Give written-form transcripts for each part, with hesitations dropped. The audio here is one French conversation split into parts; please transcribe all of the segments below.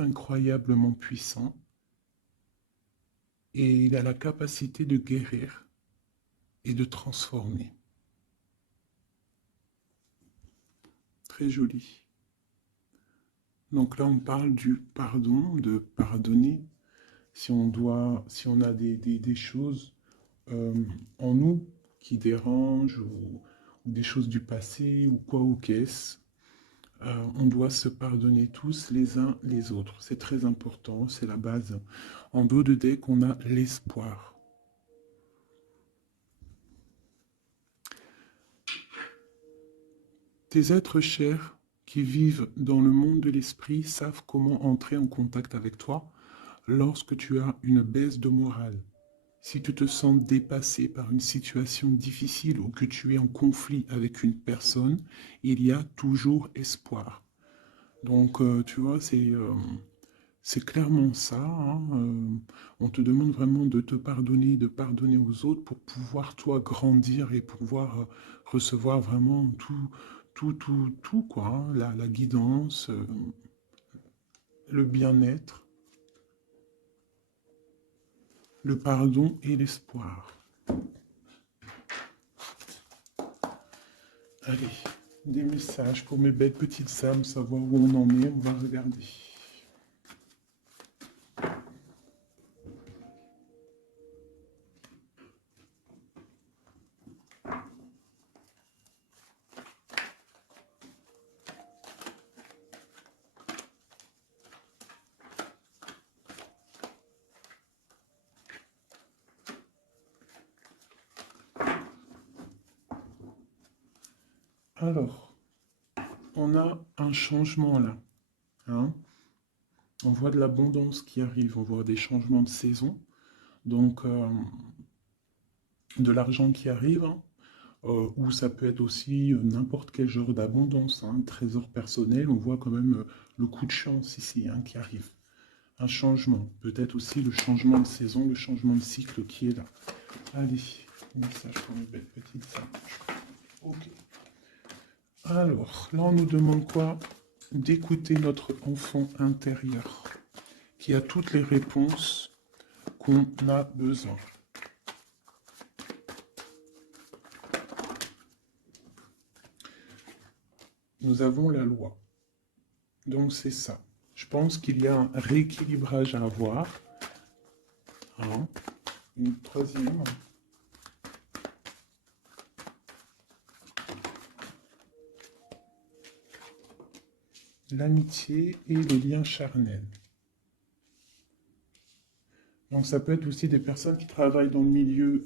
incroyablement puissant et il a la capacité de guérir et de transformer. Très joli. Donc là, on parle du pardon, de pardonner. Si on a des choses euh, en nous qui dérangent ou des choses du passé ou quoi ou qu'est-ce, on doit se pardonner tous les uns les autres. C'est très important, c'est la base. En dos de deck, on a l'espoir. Tes êtres chers qui vivent dans le monde de l'esprit savent comment entrer en contact avec toi lorsque tu as une baisse de morale. Si tu te sens dépassé par une situation difficile ou que tu es en conflit avec une personne, il y a toujours espoir. Donc, tu vois, c'est clairement ça, hein. On te demande vraiment de te pardonner, de pardonner aux autres pour pouvoir, toi, grandir et pouvoir recevoir vraiment tout, quoi, hein. La guidance, le bien-être, le pardon et l'espoir. Allez, des messages pour mes belles petites âmes, savoir où on en est, on va regarder. Alors, on a un changement là, hein. On voit de l'abondance qui arrive, on voit des changements de saison, donc de l'argent qui arrive, hein, ou ça peut être aussi n'importe quel genre d'abondance, hein, trésor personnel, on voit quand même le coup de chance ici, hein, qui arrive. Un changement, peut-être aussi le changement de saison, le changement de cycle qui est là. Allez, message pour mes belles petites singes. Ok. Alors, là on nous demande quoi? D'écouter notre enfant intérieur, qui a toutes les réponses qu'on a besoin. Nous avons la loi. Donc c'est ça. Je pense qu'il y a un rééquilibrage à avoir. Hein. Une troisième. L'amitié et les liens charnels. Donc ça peut être aussi des personnes qui travaillent dans le milieu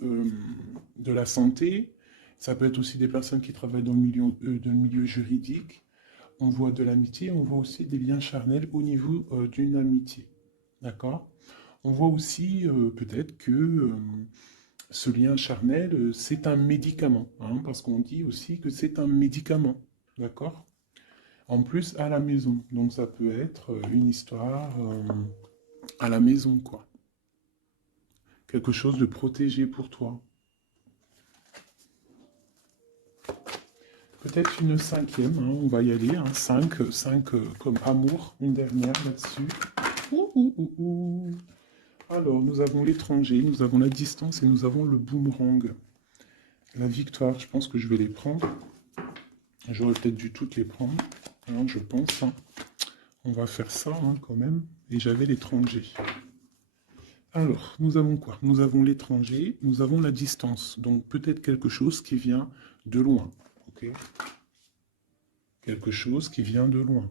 de la santé. Ça peut être aussi des personnes qui travaillent dans le milieu juridique. On voit de l'amitié, on voit aussi des liens charnels au niveau d'une amitié. D'accord? On voit aussi peut-être que ce lien charnel, c'est un médicament, hein, parce qu'on dit aussi que c'est un médicament. D'accord? En plus, à la maison. Donc ça peut être une histoire à la maison, quoi. Quelque chose de protégé pour toi. Peut-être une cinquième, hein, on va y aller. Hein, 5 comme amour, une dernière là-dessus. Ouh, ouh, ouh, ouh. Alors, nous avons l'étranger, nous avons la distance et nous avons le boomerang. La victoire, je pense que je vais les prendre. J'aurais peut-être dû toutes les prendre, hein, je pense. Hein. On va faire ça hein, quand même. Et j'avais l'étranger. Alors, nous avons quoi? Nous avons l'étranger, nous avons la distance. Donc peut-être quelque chose qui vient de loin. Ok? Quelque chose qui vient de loin.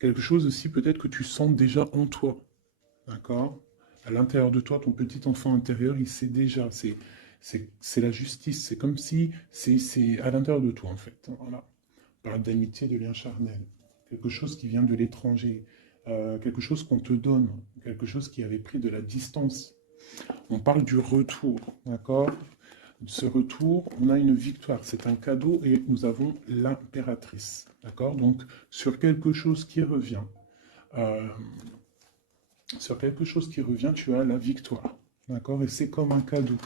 Quelque chose aussi peut-être que tu sens déjà en toi. D'accord? À l'intérieur de toi, ton petit enfant intérieur, il sait déjà. C'est la justice. C'est comme si c'est à l'intérieur de toi, en fait. Voilà. On parle d'amitié, de lien charnel. Quelque chose qui vient de l'étranger. Quelque chose qu'on te donne. Quelque chose qui avait pris de la distance. On parle du retour. D'accord? Ce retour, on a une victoire. C'est un cadeau et nous avons l'impératrice. D'accord? Donc, sur quelque chose qui revient. Euh, Sur quelque chose qui revient, tu as la victoire. D'accord? Et c'est comme un cadeau.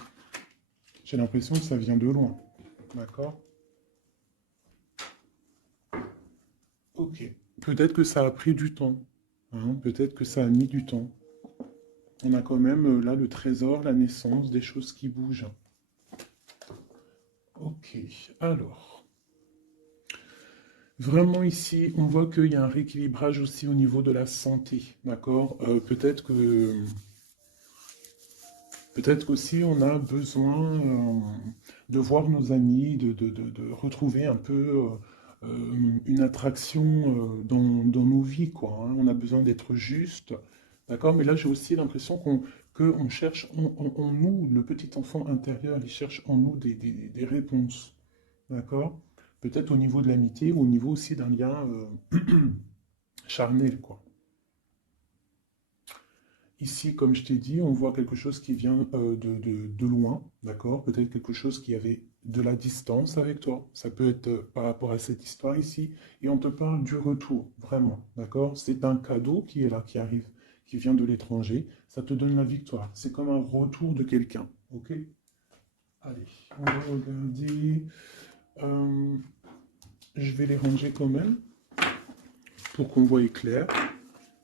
J'ai l'impression que ça vient de loin. D'accord? Ok. Peut-être que ça a pris du temps. Hein. Peut-être que ça a mis du temps. On a quand même là le trésor, la naissance, des choses qui bougent. Ok, alors, vraiment ici, on voit qu'il y a un rééquilibrage aussi au niveau de la santé, d'accord. Peut-être qu'aussi on a besoin de voir nos amis, de retrouver un peu une attraction dans nos vies, quoi. Hein. On a besoin d'être juste, d'accord? Mais là, j'ai aussi l'impression qu'on cherche en nous, le petit enfant intérieur, il cherche en nous des réponses, d'accord? Peut-être au niveau de l'amitié ou au niveau aussi d'un lien charnel, quoi. Ici, comme je t'ai dit, on voit quelque chose qui vient de loin, d'accord? Peut-être quelque chose qui avait de la distance avec toi. Ça peut être par rapport à cette histoire ici. Et on te parle du retour, vraiment, d'accord? C'est un cadeau qui est là, qui arrive, qui vient de l'étranger. Ça te donne la victoire. C'est comme un retour de quelqu'un, ok? Allez, on va regarder. Euh, je vais les ranger quand même pour qu'on voie clair.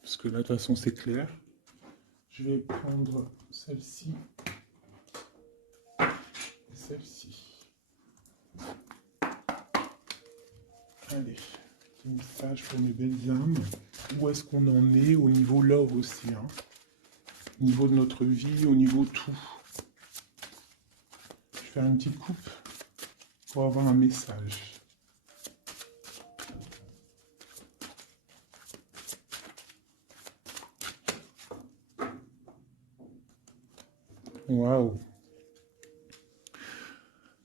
Parce que là, de toute façon, c'est clair. Je vais prendre celle-ci et celle-ci. Allez, petit message pour mes belles âmes. Où est-ce qu'on en est au niveau love aussi, hein? Au niveau de notre vie, au niveau tout. Je vais faire une petite coupe pour avoir un message. Waouh!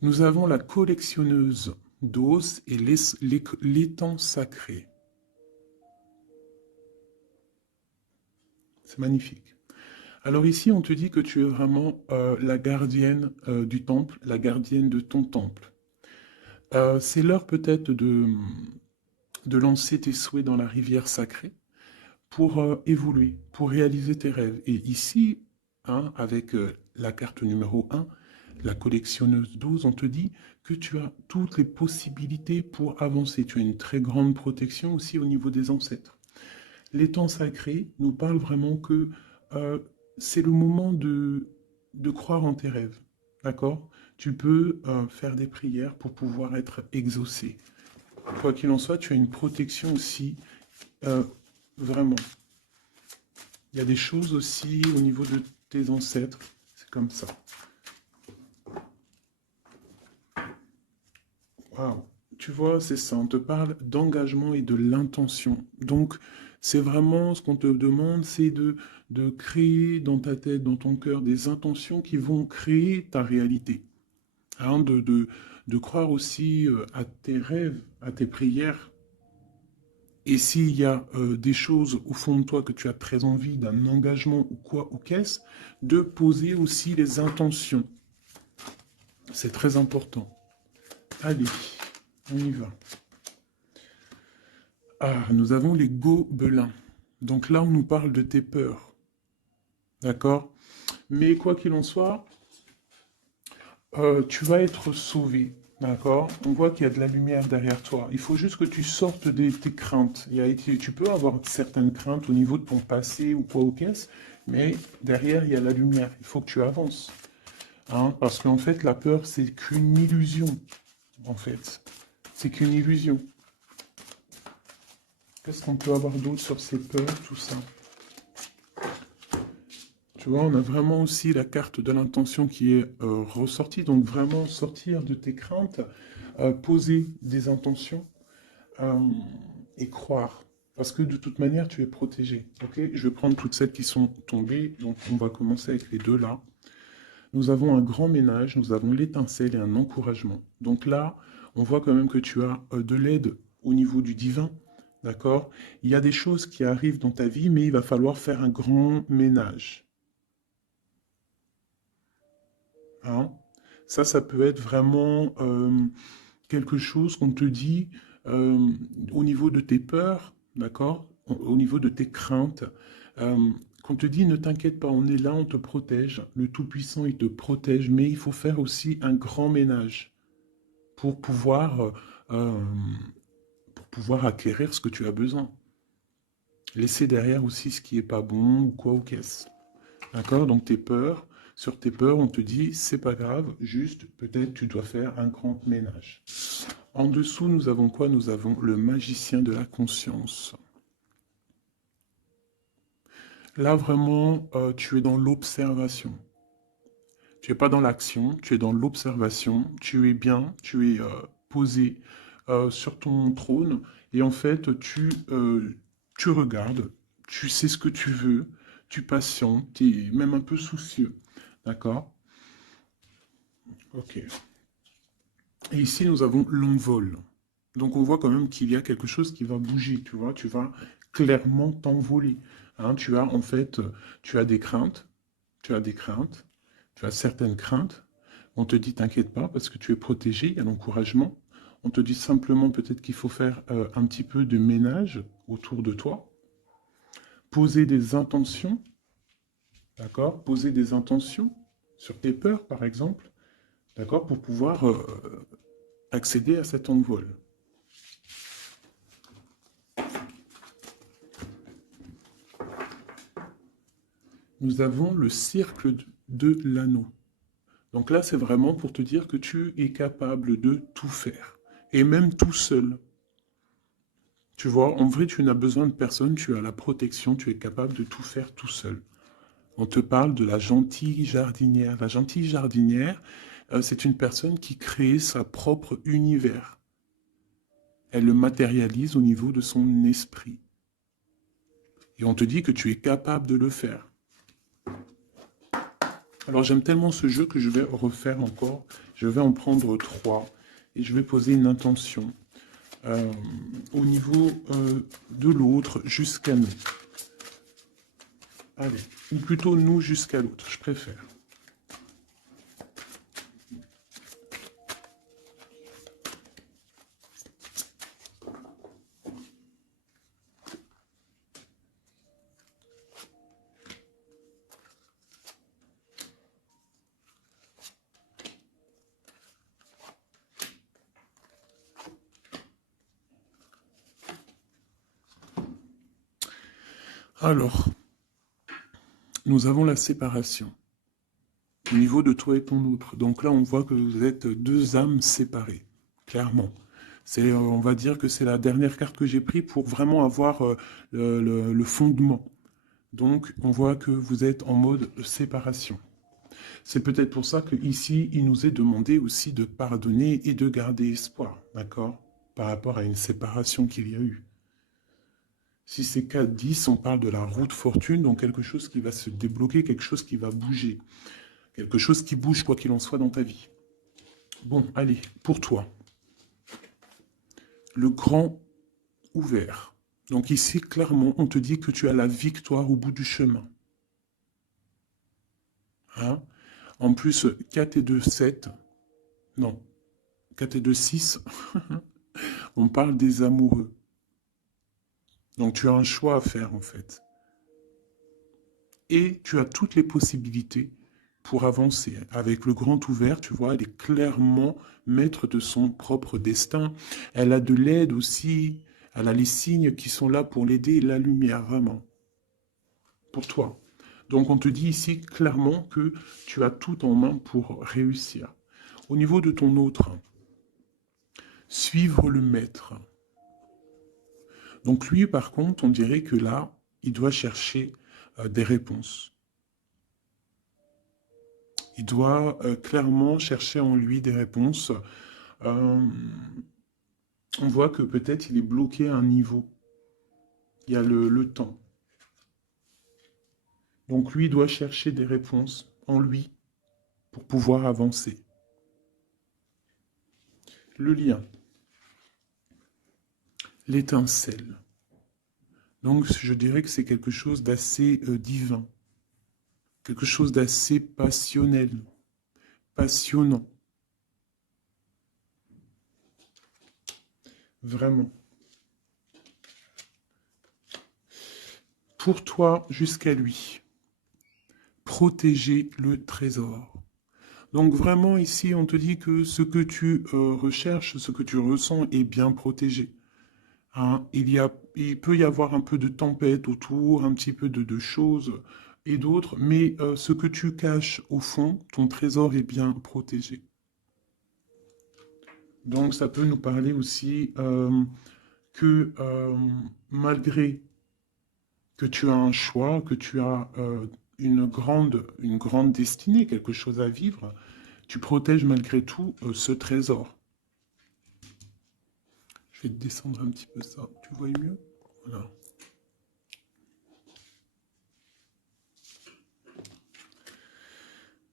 Nous avons la collectionneuse d'os et l'étang sacré. C'est magnifique. Alors ici, on te dit que tu es vraiment la gardienne du temple, la gardienne de ton temple. C'est l'heure peut-être de lancer tes souhaits dans la rivière sacrée pour évoluer, pour réaliser tes rêves. Et ici, hein, avec la carte numéro 1, la collectionneuse 12, on te dit que tu as toutes les possibilités pour avancer. Tu as une très grande protection aussi au niveau des ancêtres. L'étang sacré nous parle vraiment que euh, c'est le moment de croire en tes rêves. D'accord? Tu peux faire des prières pour pouvoir être exaucé. Quoi qu'il en soit, tu as une protection aussi, euh, vraiment. Il y a des choses aussi au niveau de tes ancêtres. C'est comme ça. Waouh. Tu vois, c'est ça. On te parle d'engagement et de l'intention. Donc, c'est vraiment ce qu'on te demande, c'est de créer dans ta tête, dans ton cœur, des intentions qui vont créer ta réalité. Hein, de croire aussi à tes rêves, à tes prières. Et s'il y a des choses au fond de toi que tu as très envie, d'un engagement ou quoi, ou qu'est-ce, de poser aussi les intentions. C'est très important. Allez, on y va. Ah, nous avons les gobelins. Donc là, on nous parle de tes peurs. D'accord? Mais quoi qu'il en soit, tu vas être sauvé. D'accord? On voit qu'il y a de la lumière derrière toi. Il faut juste que tu sortes de tes craintes. Tu peux avoir certaines craintes au niveau de ton passé ou quoi ou qu'est-ce, mais derrière, il y a la lumière. Il faut que tu avances. Hein? Parce qu'en fait, la peur, c'est qu'une illusion. En fait, c'est qu'une illusion. Qu'est-ce qu'on peut avoir d'autre sur ces peurs, tout ça? Tu vois, on a vraiment aussi la carte de l'intention qui est ressortie. Donc vraiment sortir de tes craintes, poser des intentions euh, et croire. Parce que de toute manière, tu es protégé. Ok? Je vais prendre toutes celles qui sont tombées. Donc on va commencer avec les deux là. Nous avons un grand ménage, nous avons l'étincelle et un encouragement. Donc là, on voit quand même que tu as de l'aide au niveau du divin. D'accord? Il y a des choses qui arrivent dans ta vie, mais il va falloir faire un grand ménage. Hein. Ça peut être vraiment quelque chose qu'on te dit euh, au niveau de tes peurs, d'accord? Au niveau de tes craintes. Qu'on te dit, ne t'inquiète pas, on est là, on te protège. Le Tout-Puissant, il te protège, mais il faut faire aussi un grand ménage pour euh, pour pouvoir acquérir ce que tu as besoin. Laisser derrière aussi ce qui est pas bon ou quoi ou qu'est-ce. D'accord? Donc tes peurs, sur tes peurs, on te dit, c'est pas grave, juste peut-être tu dois faire un grand ménage. En dessous, nous avons quoi? Nous avons le magicien de la conscience. Là, vraiment, tu es dans l'observation. Tu n'es pas dans l'action, tu es dans l'observation. Tu es bien, tu es posé sur ton trône. Et en fait, tu regardes, tu sais ce que tu veux, tu patientes, tu es même un peu soucieux. D'accord? Ok. Et ici, nous avons l'envol. Donc, on voit quand même qu'il y a quelque chose qui va bouger, tu vois. Tu vas clairement t'envoler. Hein, tu as, en fait, tu as des craintes, tu as des craintes, tu as certaines craintes. On te dit, t'inquiète pas, parce que tu es protégé, il y a l'encouragement. On te dit simplement peut-être qu'il faut faire un petit peu de ménage autour de toi. Poser des intentions, d'accord? Poser des intentions sur tes peurs, par exemple, d'accord? Pour pouvoir accéder à cet envol. Nous avons le cercle de l'anneau. Donc là, c'est vraiment pour te dire que tu es capable de tout faire. Et même tout seul. Tu vois, en vrai, tu n'as besoin de personne, tu as la protection, tu es capable de tout faire tout seul. On te parle de la gentille jardinière. La gentille jardinière, c'est une personne qui crée sa propre univers. Elle le matérialise au niveau de son esprit. Et on te dit que tu es capable de le faire. Alors j'aime tellement ce jeu que je vais refaire encore. Je vais en prendre 3 et je vais poser une intention au niveau de l'autre jusqu'à nous. Allez, ou plutôt nous jusqu'à l'autre, je préfère. Alors, nous avons la séparation au niveau de toi et ton autre. Donc là, on voit que vous êtes deux âmes séparées, clairement. On va dire que c'est la dernière carte que j'ai prise pour vraiment avoir le fondement. Donc, on voit que vous êtes en mode séparation. C'est peut-être pour ça qu'ici, il nous est demandé aussi de pardonner et de garder espoir, d'accord? Par rapport à une séparation qu'il y a eu. Si c'est 4-10, on parle de la route fortune, donc quelque chose qui va se débloquer, quelque chose qui va bouger. Quelque chose qui bouge, quoi qu'il en soit, dans ta vie. Bon, allez, pour toi. Le grand ouvert. Donc ici, clairement, on te dit que tu as la victoire au bout du chemin. Hein? En plus, 4 et 2, 7. Non, 4 et 2, 6. On parle des amoureux. Donc tu as un choix à faire, en fait. Et tu as toutes les possibilités pour avancer. Avec le grand ouvert, tu vois, elle est clairement maître de son propre destin. Elle a de l'aide aussi. Elle a les signes qui sont là pour l'aider et la lumière, vraiment. Pour toi. Donc on te dit ici clairement que tu as tout en main pour réussir. Au niveau de ton autre, suivre le maître. Donc lui, par contre, on dirait que là, il doit chercher des réponses. Il doit clairement chercher en lui des réponses. Euh, on voit que peut-être il est bloqué à un niveau. Il y a le temps. Donc lui doit chercher des réponses en lui pour pouvoir avancer. Le lien. L'étincelle. Donc je dirais que c'est quelque chose d'assez divin. Quelque chose d'assez passionnel. Passionnant. Vraiment. Pour toi jusqu'à lui. Protéger le trésor. Donc vraiment ici, on te dit que ce que tu recherches, ce que tu ressens est bien protégé. hein. Il peut y avoir un peu de tempête autour, un petit peu de choses et d'autres, mais ce que tu caches au fond, ton trésor est bien protégé. Donc ça peut nous parler aussi que malgré que tu as un choix, que tu as une grande destinée, quelque chose à vivre, tu protèges malgré tout ce trésor. Je vais te descendre un petit peu ça. Tu vois mieux? Voilà.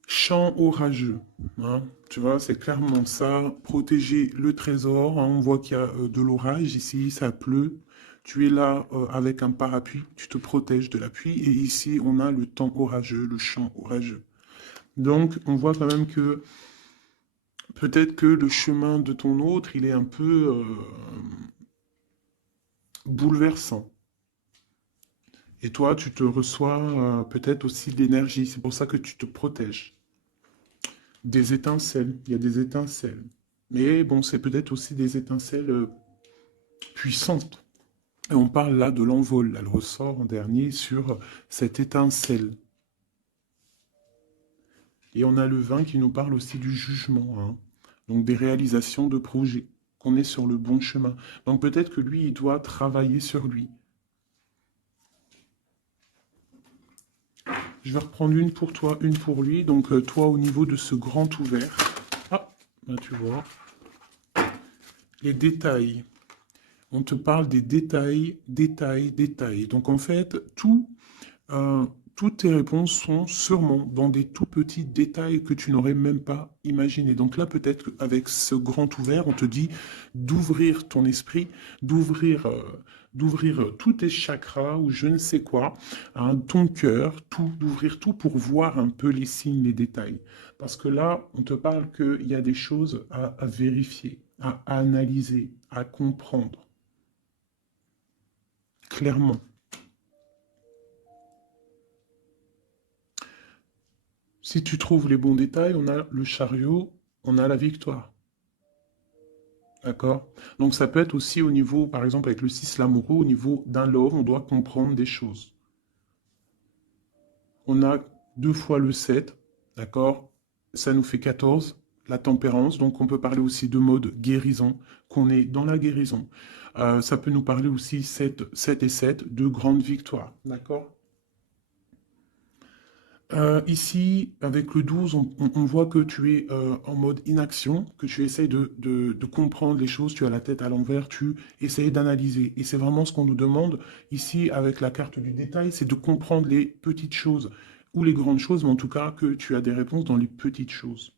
Champ orageux, hein. Tu vois, c'est clairement ça. Protéger le trésor, hein. On voit qu'il y a de l'orage ici, ça pleut. Tu es là avec un parapluie, tu te protèges de la pluie. Et ici, on a le temps orageux, le champ orageux. Donc, on voit quand même que peut-être que le chemin de ton autre, il est un peu bouleversant. Et toi, tu te reçois peut-être aussi de l'énergie. C'est pour ça que tu te protèges. Des étincelles, il y a des étincelles. Mais bon, c'est peut-être aussi des étincelles puissantes. Et on parle là de l'envol. Elle ressort en dernier sur cette étincelle. Et on a le vin qui nous parle aussi du jugement, hein. Donc des réalisations de projets, qu'on est sur le bon chemin. Donc peut-être que lui, il doit travailler sur lui. Je vais reprendre une pour toi, une pour lui. Donc toi, au niveau de ce grand ouvert. Ah, là tu vois. Les détails. On te parle des détails, détails, détails. Donc en fait, euh, toutes tes réponses sont sûrement dans des tout petits détails que tu n'aurais même pas imaginé. Donc là, peut-être qu'avec ce grand ouvert, on te dit d'ouvrir ton esprit, d'ouvrir tous tes chakras ou je ne sais quoi, hein, ton cœur, tout, d'ouvrir tout pour voir un peu les signes, les détails. Parce que là, on te parle qu'il y a des choses à vérifier, à analyser, à comprendre clairement. Si tu trouves les bons détails, on a le chariot, on a la victoire. D'accord? Donc ça peut être aussi au niveau, par exemple avec le 6 l'amoureux, au niveau d'un love, on doit comprendre des choses. On a deux fois le 7, d'accord? Ça nous fait 14, la tempérance. Donc on peut parler aussi de mode guérison, qu'on est dans la guérison. Ça peut nous parler aussi 7 et 7, de grandes victoires. D'accord? Ici, avec le 12, on voit que tu es en mode inaction, que tu essayes de comprendre les choses, tu as la tête à l'envers, tu essayes d'analyser. Et c'est vraiment ce qu'on nous demande ici avec la carte du détail, c'est de comprendre les petites choses ou les grandes choses, mais en tout cas que tu as des réponses dans les petites choses.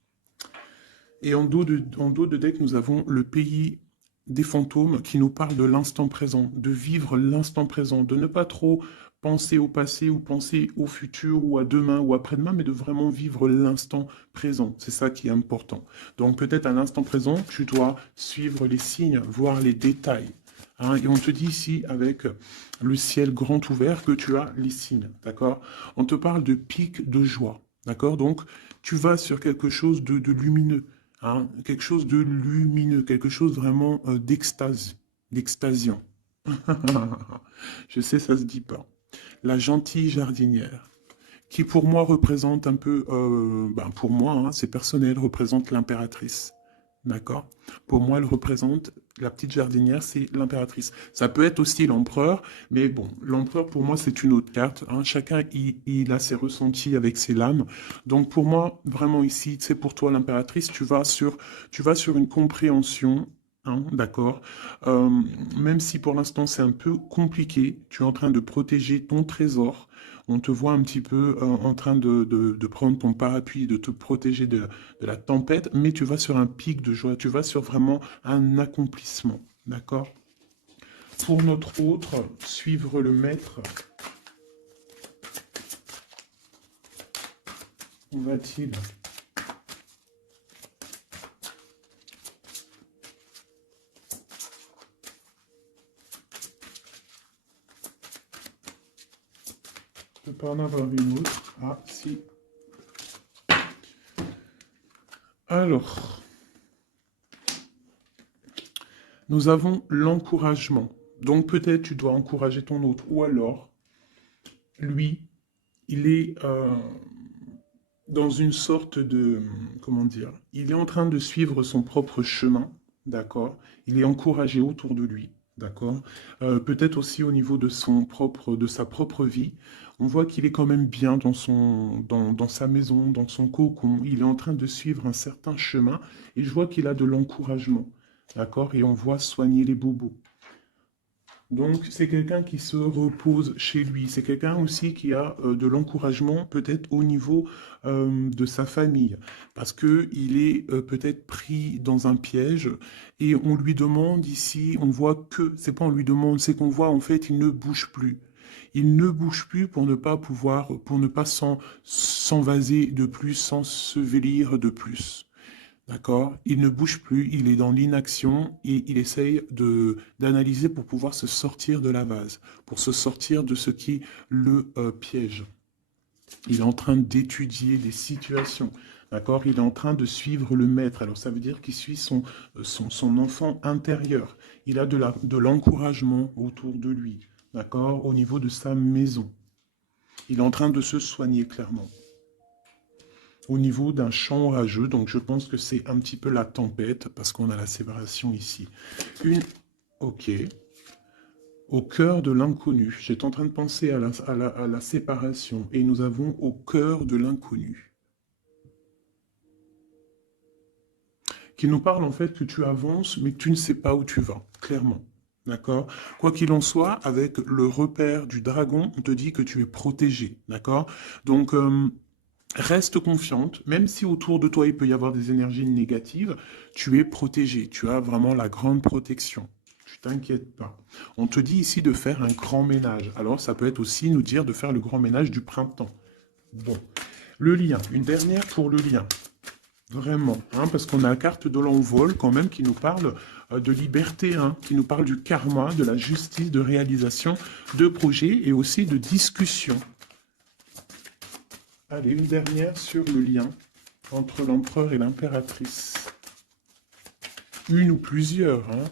Et en dos de deck, nous avons le pays des fantômes qui nous parle de l'instant présent, de vivre l'instant présent, de ne pas trop penser au passé ou penser au futur ou à demain ou après-demain, mais de vraiment vivre l'instant présent. C'est ça qui est important. Donc peut-être à l'instant présent, tu dois suivre les signes, voir les détails, hein. Et on te dit ici, avec le ciel grand ouvert, que tu as les signes, d'accord? On te parle de pic de joie, d'accord? Donc tu vas sur quelque chose de lumineux, hein, quelque chose de lumineux, quelque chose vraiment d'extase, d'extasiant. Je sais, ça se dit pas. La gentille jardinière, qui pour moi représente un peu, ben pour moi, hein, c'est personnel, représente l'impératrice. D'accord? Pour moi, elle représente la petite jardinière, c'est l'impératrice. Ça peut être aussi l'empereur, mais bon, l'empereur pour moi c'est une autre carte, hein. Chacun il a ses ressentis avec ses lames. Donc pour moi, vraiment ici, c'est pour toi l'impératrice, tu vas sur une compréhension. Hein, d'accord. Euh, Même si pour l'instant c'est un peu compliqué, tu es en train de protéger ton trésor. On te voit un petit peu en train de prendre ton parapluie, de te protéger de la tempête, mais tu vas sur un pic de joie, tu vas sur vraiment un accomplissement. D'accord? Pour notre autre, suivre le maître, où va-t-il? Je peux pas en avoir une autre. Ah, si. Alors, nous avons l'encouragement. Donc peut-être tu dois encourager ton autre. Ou alors, lui, il est dans une sorte de, comment dire, il est en train de suivre son propre chemin, d'accord? Il est encouragé autour de lui, d'accord? Peut-être aussi au niveau de de sa propre vie. On voit qu'il est quand même bien dans sa maison, dans son cocon. Il est en train de suivre un certain chemin et je vois qu'il a de l'encouragement, d'accord? Et on voit soigner les bobos. Donc, c'est quelqu'un qui se repose chez lui. C'est quelqu'un aussi qui a de l'encouragement, peut-être au niveau de sa famille, parce que il est peut-être pris dans un piège et on lui demande ici, on voit que, c'est pas on lui demande, c'est qu'on voit en fait, il ne bouge plus. Il ne bouge plus pour ne pas pouvoir, pour ne pas s'envaser de plus, s'ensevelir de plus. D'accord? Il ne bouge plus, il est dans l'inaction et il essaye d'analyser pour pouvoir se sortir de la vase, pour se sortir de ce qui le piège. Il est en train d'étudier des situations. D'accord? Il est en train de suivre le maître. Alors ça veut dire qu'il suit son enfant intérieur. Il a de l'encouragement autour de lui. D'accord? Au niveau de sa maison. Il est en train de se soigner clairement au niveau d'un champ orageux. Donc je pense que c'est un petit peu la tempête parce qu'on a la séparation ici. Ok. Au cœur de l'inconnu. J'étais en train de penser à la séparation et nous avons au cœur de l'inconnu. Qui nous parle en fait que tu avances mais que tu ne sais pas où tu vas, clairement. D'accord? Quoi qu'il en soit, avec le repère du dragon, on te dit que tu es protégé. D'accord? Donc, reste confiante, même si autour de toi il peut y avoir des énergies négatives, tu es protégé, tu as vraiment la grande protection. Tu t'inquiètes pas. On te dit ici de faire un grand ménage. Alors ça peut être aussi nous dire de faire le grand ménage du printemps. Bon. Le lien, une dernière pour le lien. Vraiment, hein, parce qu'on a la carte de l'envol quand même qui nous parle de liberté, hein, qui nous parle du karma, de la justice, de réalisation, de projets et aussi de discussion. Allez, une dernière sur le lien entre l'empereur et l'impératrice. Une ou plusieurs, hein.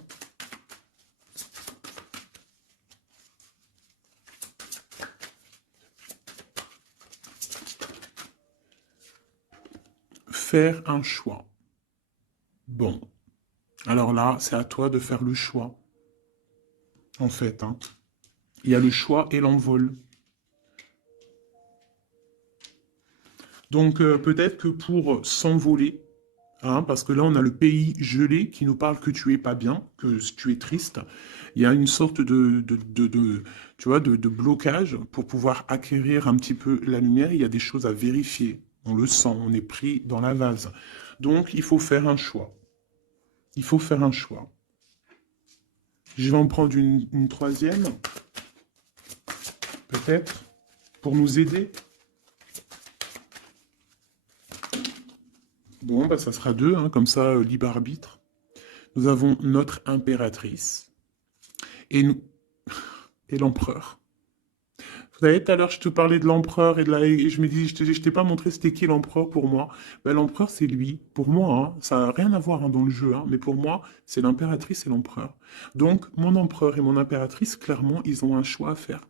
Faire un choix. Bon. Alors là, c'est à toi de faire le choix. En fait, hein. Il y a le choix et l'envol. Donc peut-être que pour s'envoler, hein, parce que là on a le pays gelé qui nous parle que tu es pas bien, que tu es triste. Il y a une sorte tu vois, de blocage pour pouvoir acquérir un petit peu la lumière. Il y a des choses à vérifier. On le sent, on est pris dans la vase. Donc il faut faire un choix. Il faut faire un choix. Je vais en prendre une troisième, peut-être, pour nous aider. Bon, bah, ça sera deux, hein, comme ça, libre arbitre. Nous avons notre impératrice et, nous, et l'empereur. Vous savez, tout à l'heure, je te parlais de l'empereur et je me dis, je t'ai pas montré c'était qui l'empereur pour moi. Ben, l'empereur, c'est lui. Pour moi, hein, ça n'a rien à voir hein, dans le jeu, hein, mais pour moi, c'est l'impératrice et l'empereur. Donc, mon empereur et mon impératrice, clairement, ils ont un choix à faire.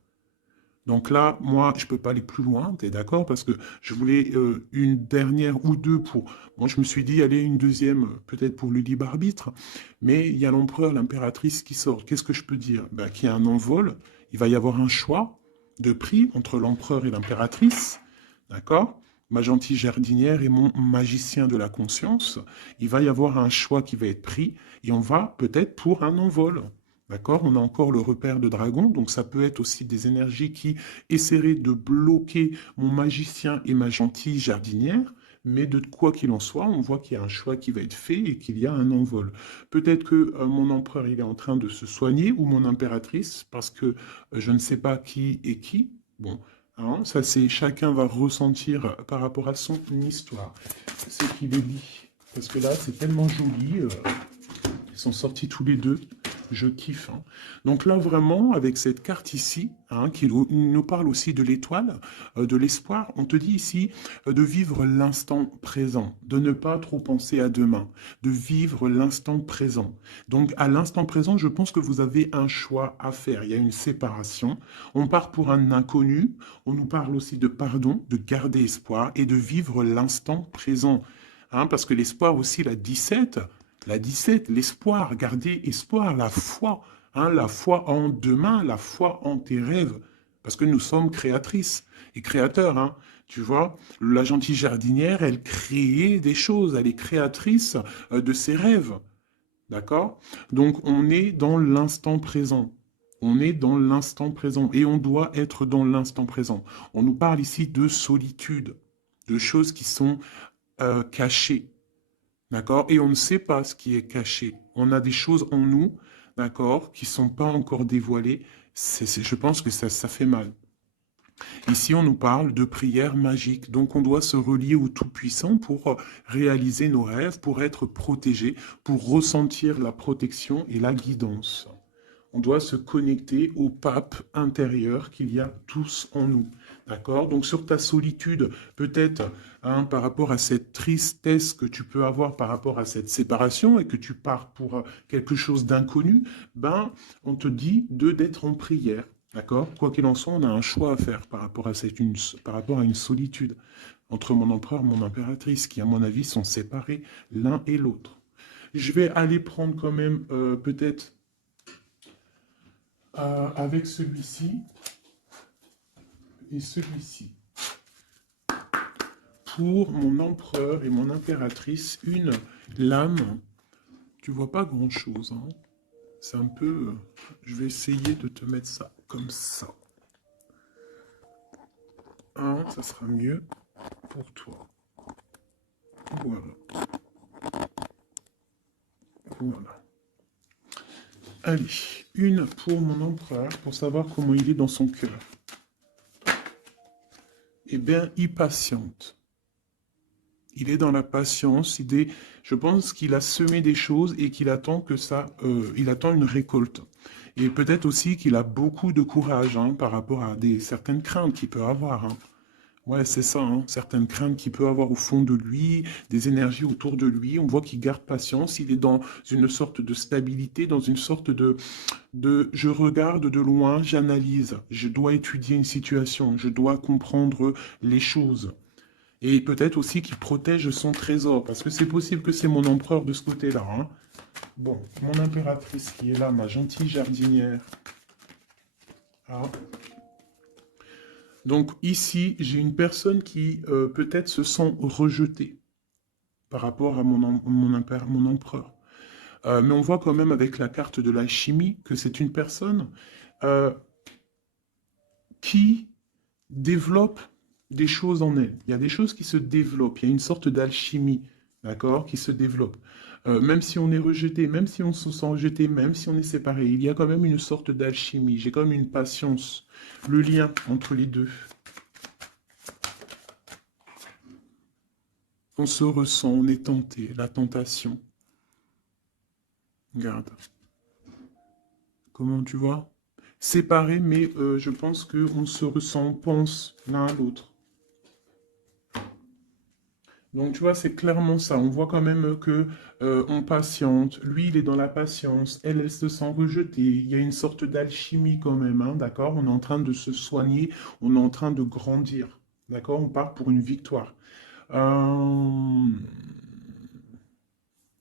Donc là, moi, je peux pas aller plus loin, t'es d'accord? Parce que je voulais une dernière ou deux pour... Moi, je me suis dit, allez, une deuxième, peut-être pour le libre arbitre. Mais il y a l'empereur, l'impératrice qui sort. Qu'est-ce que je peux dire? Ben, qu'il y a un envol, il va y avoir un choix de prix entre l'empereur et l'impératrice, d'accord? Ma gentille jardinière et mon magicien de la conscience. Il va y avoir un choix qui va être pris et on va peut-être pour un envol. D'accord? On a encore le repère de dragon, donc ça peut être aussi des énergies qui essaieraient de bloquer mon magicien et ma gentille jardinière, mais de quoi qu'il en soit, on voit qu'il y a un choix qui va être fait et qu'il y a un envol. Peut-être que mon empereur il est en train de se soigner ou mon impératrice, parce que je ne sais pas qui est qui. Bon, hein, ça c'est chacun va ressentir par rapport à son histoire. C'est qui les lit. Parce que là, c'est tellement joli. Ils sont sortis tous les deux. Je kiffe. Hein. Donc là, vraiment, avec cette carte ici, hein, qui nous parle aussi de l'étoile, de l'espoir, on te dit ici de vivre l'instant présent, de ne pas trop penser à demain, de vivre l'instant présent. Donc à l'instant présent, je pense que vous avez un choix à faire. Il y a une séparation. On part pour un inconnu. On nous parle aussi de pardon, de garder espoir et de vivre l'instant présent. Hein, parce que l'espoir aussi, la 17, l'espoir, garder espoir, la foi, hein, la foi en demain, la foi en tes rêves, parce que nous sommes créatrices et créateurs, hein, tu vois. La gentille jardinière, elle crée des choses, elle est créatrice de ses rêves, d'accord? Donc on est dans l'instant présent. On est dans l'instant présent et on doit être dans l'instant présent. On nous parle ici de solitude, de choses qui sont cachées. D'accord? Et on ne sait pas ce qui est caché. On a des choses en nous, d'accord, qui ne sont pas encore dévoilées. Je pense que ça fait mal. Ici, on nous parle de prière magique. Donc, on doit se relier au Tout-Puissant pour réaliser nos rêves, pour être protégé, pour ressentir la protection et la guidance. On doit se connecter au pape intérieur qu'il y a tous en nous. D'accord? Donc sur ta solitude, peut-être hein, par rapport à cette tristesse que tu peux avoir par rapport à cette séparation et que tu pars pour quelque chose d'inconnu, ben on te dit d'être en prière. D'accord? Quoi qu'il en soit, on a un choix à faire par rapport à par rapport à une solitude entre mon empereur et mon impératrice, qui à mon avis sont séparés l'un et l'autre. Je vais aller prendre quand même peut-être avec celui-ci et celui-ci. Pour mon empereur et mon impératrice, une lame. Tu vois pas grand-chose. Hein. C'est un peu... Je vais essayer de te mettre ça comme ça. Hein, ça sera mieux pour toi. Voilà. Voilà. Allez, une pour mon empereur, pour savoir comment il est dans son cœur. Eh bien, il patiente. Il est dans la patience. Je pense qu'il a semé des choses et qu'il attend que ça, il attend une récolte. Et peut-être aussi qu'il a beaucoup de courage hein, par rapport à certaines craintes qu'il peut avoir. Hein. Ouais, c'est ça, hein, certaines craintes qu'il peut avoir au fond de lui, des énergies autour de lui. On voit qu'il garde patience. Il est dans une sorte de stabilité, dans une sorte de je regarde de loin, j'analyse. Je dois étudier une situation. Je dois comprendre les choses. Et peut-être aussi qu'il protège son trésor, parce que c'est possible que c'est mon empereur de ce côté-là. Hein. Bon, mon impératrice qui est là, ma gentille jardinière. Ah. Donc ici, j'ai une personne qui peut-être se sent rejetée par rapport à mon empereur. Mais on voit quand même avec la carte de l'alchimie que c'est une personne euh, qui développe des choses en elle. Il y a des choses qui se développent. Il y a une sorte d'alchimie, d'accord, qui se développe. Même si on est rejeté, même si on se sent rejeté, même si on est séparé, il y a quand même une sorte d'alchimie. J'ai quand même une patience, le lien entre les deux. On se ressent, on est tenté, la tentation. Regarde. Comment tu vois? Séparés, mais je pense qu'on se ressent, on pense l'un à l'autre. Donc tu vois, c'est clairement ça. On voit quand même que on patiente. Lui, il est dans la patience. Elle se sent rejetée. Il y a une sorte d'alchimie quand même, hein, d'accord? On est en train de se soigner. On est en train de grandir, d'accord? On part pour une victoire.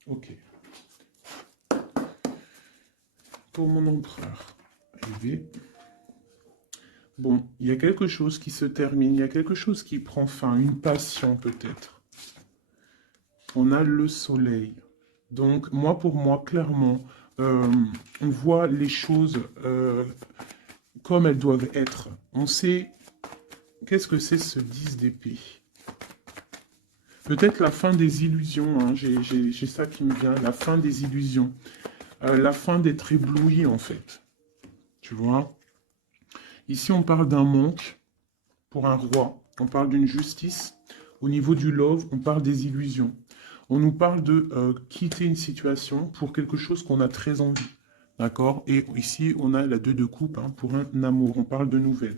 Ok. Pour mon empereur. Élevé. Bon, il y a quelque chose qui se termine. Il y a quelque chose qui prend fin. Une passion peut-être. On a le soleil. Donc, moi, pour moi, clairement, on voit les choses comme elles doivent être. On sait qu'est-ce que c'est ce 10 d'épée. Peut-être la fin des illusions, hein. J'ai ça qui me vient, la fin des illusions. La fin d'être ébloui, en fait. Tu vois? Ici, on parle d'un manque pour un roi. On parle d'une justice. Au niveau du love, on parle des illusions. On nous parle de quitter une situation pour quelque chose qu'on a très envie. D'accord? Et ici, on a la 2 de coupe hein, pour un amour. On parle de nouvelles.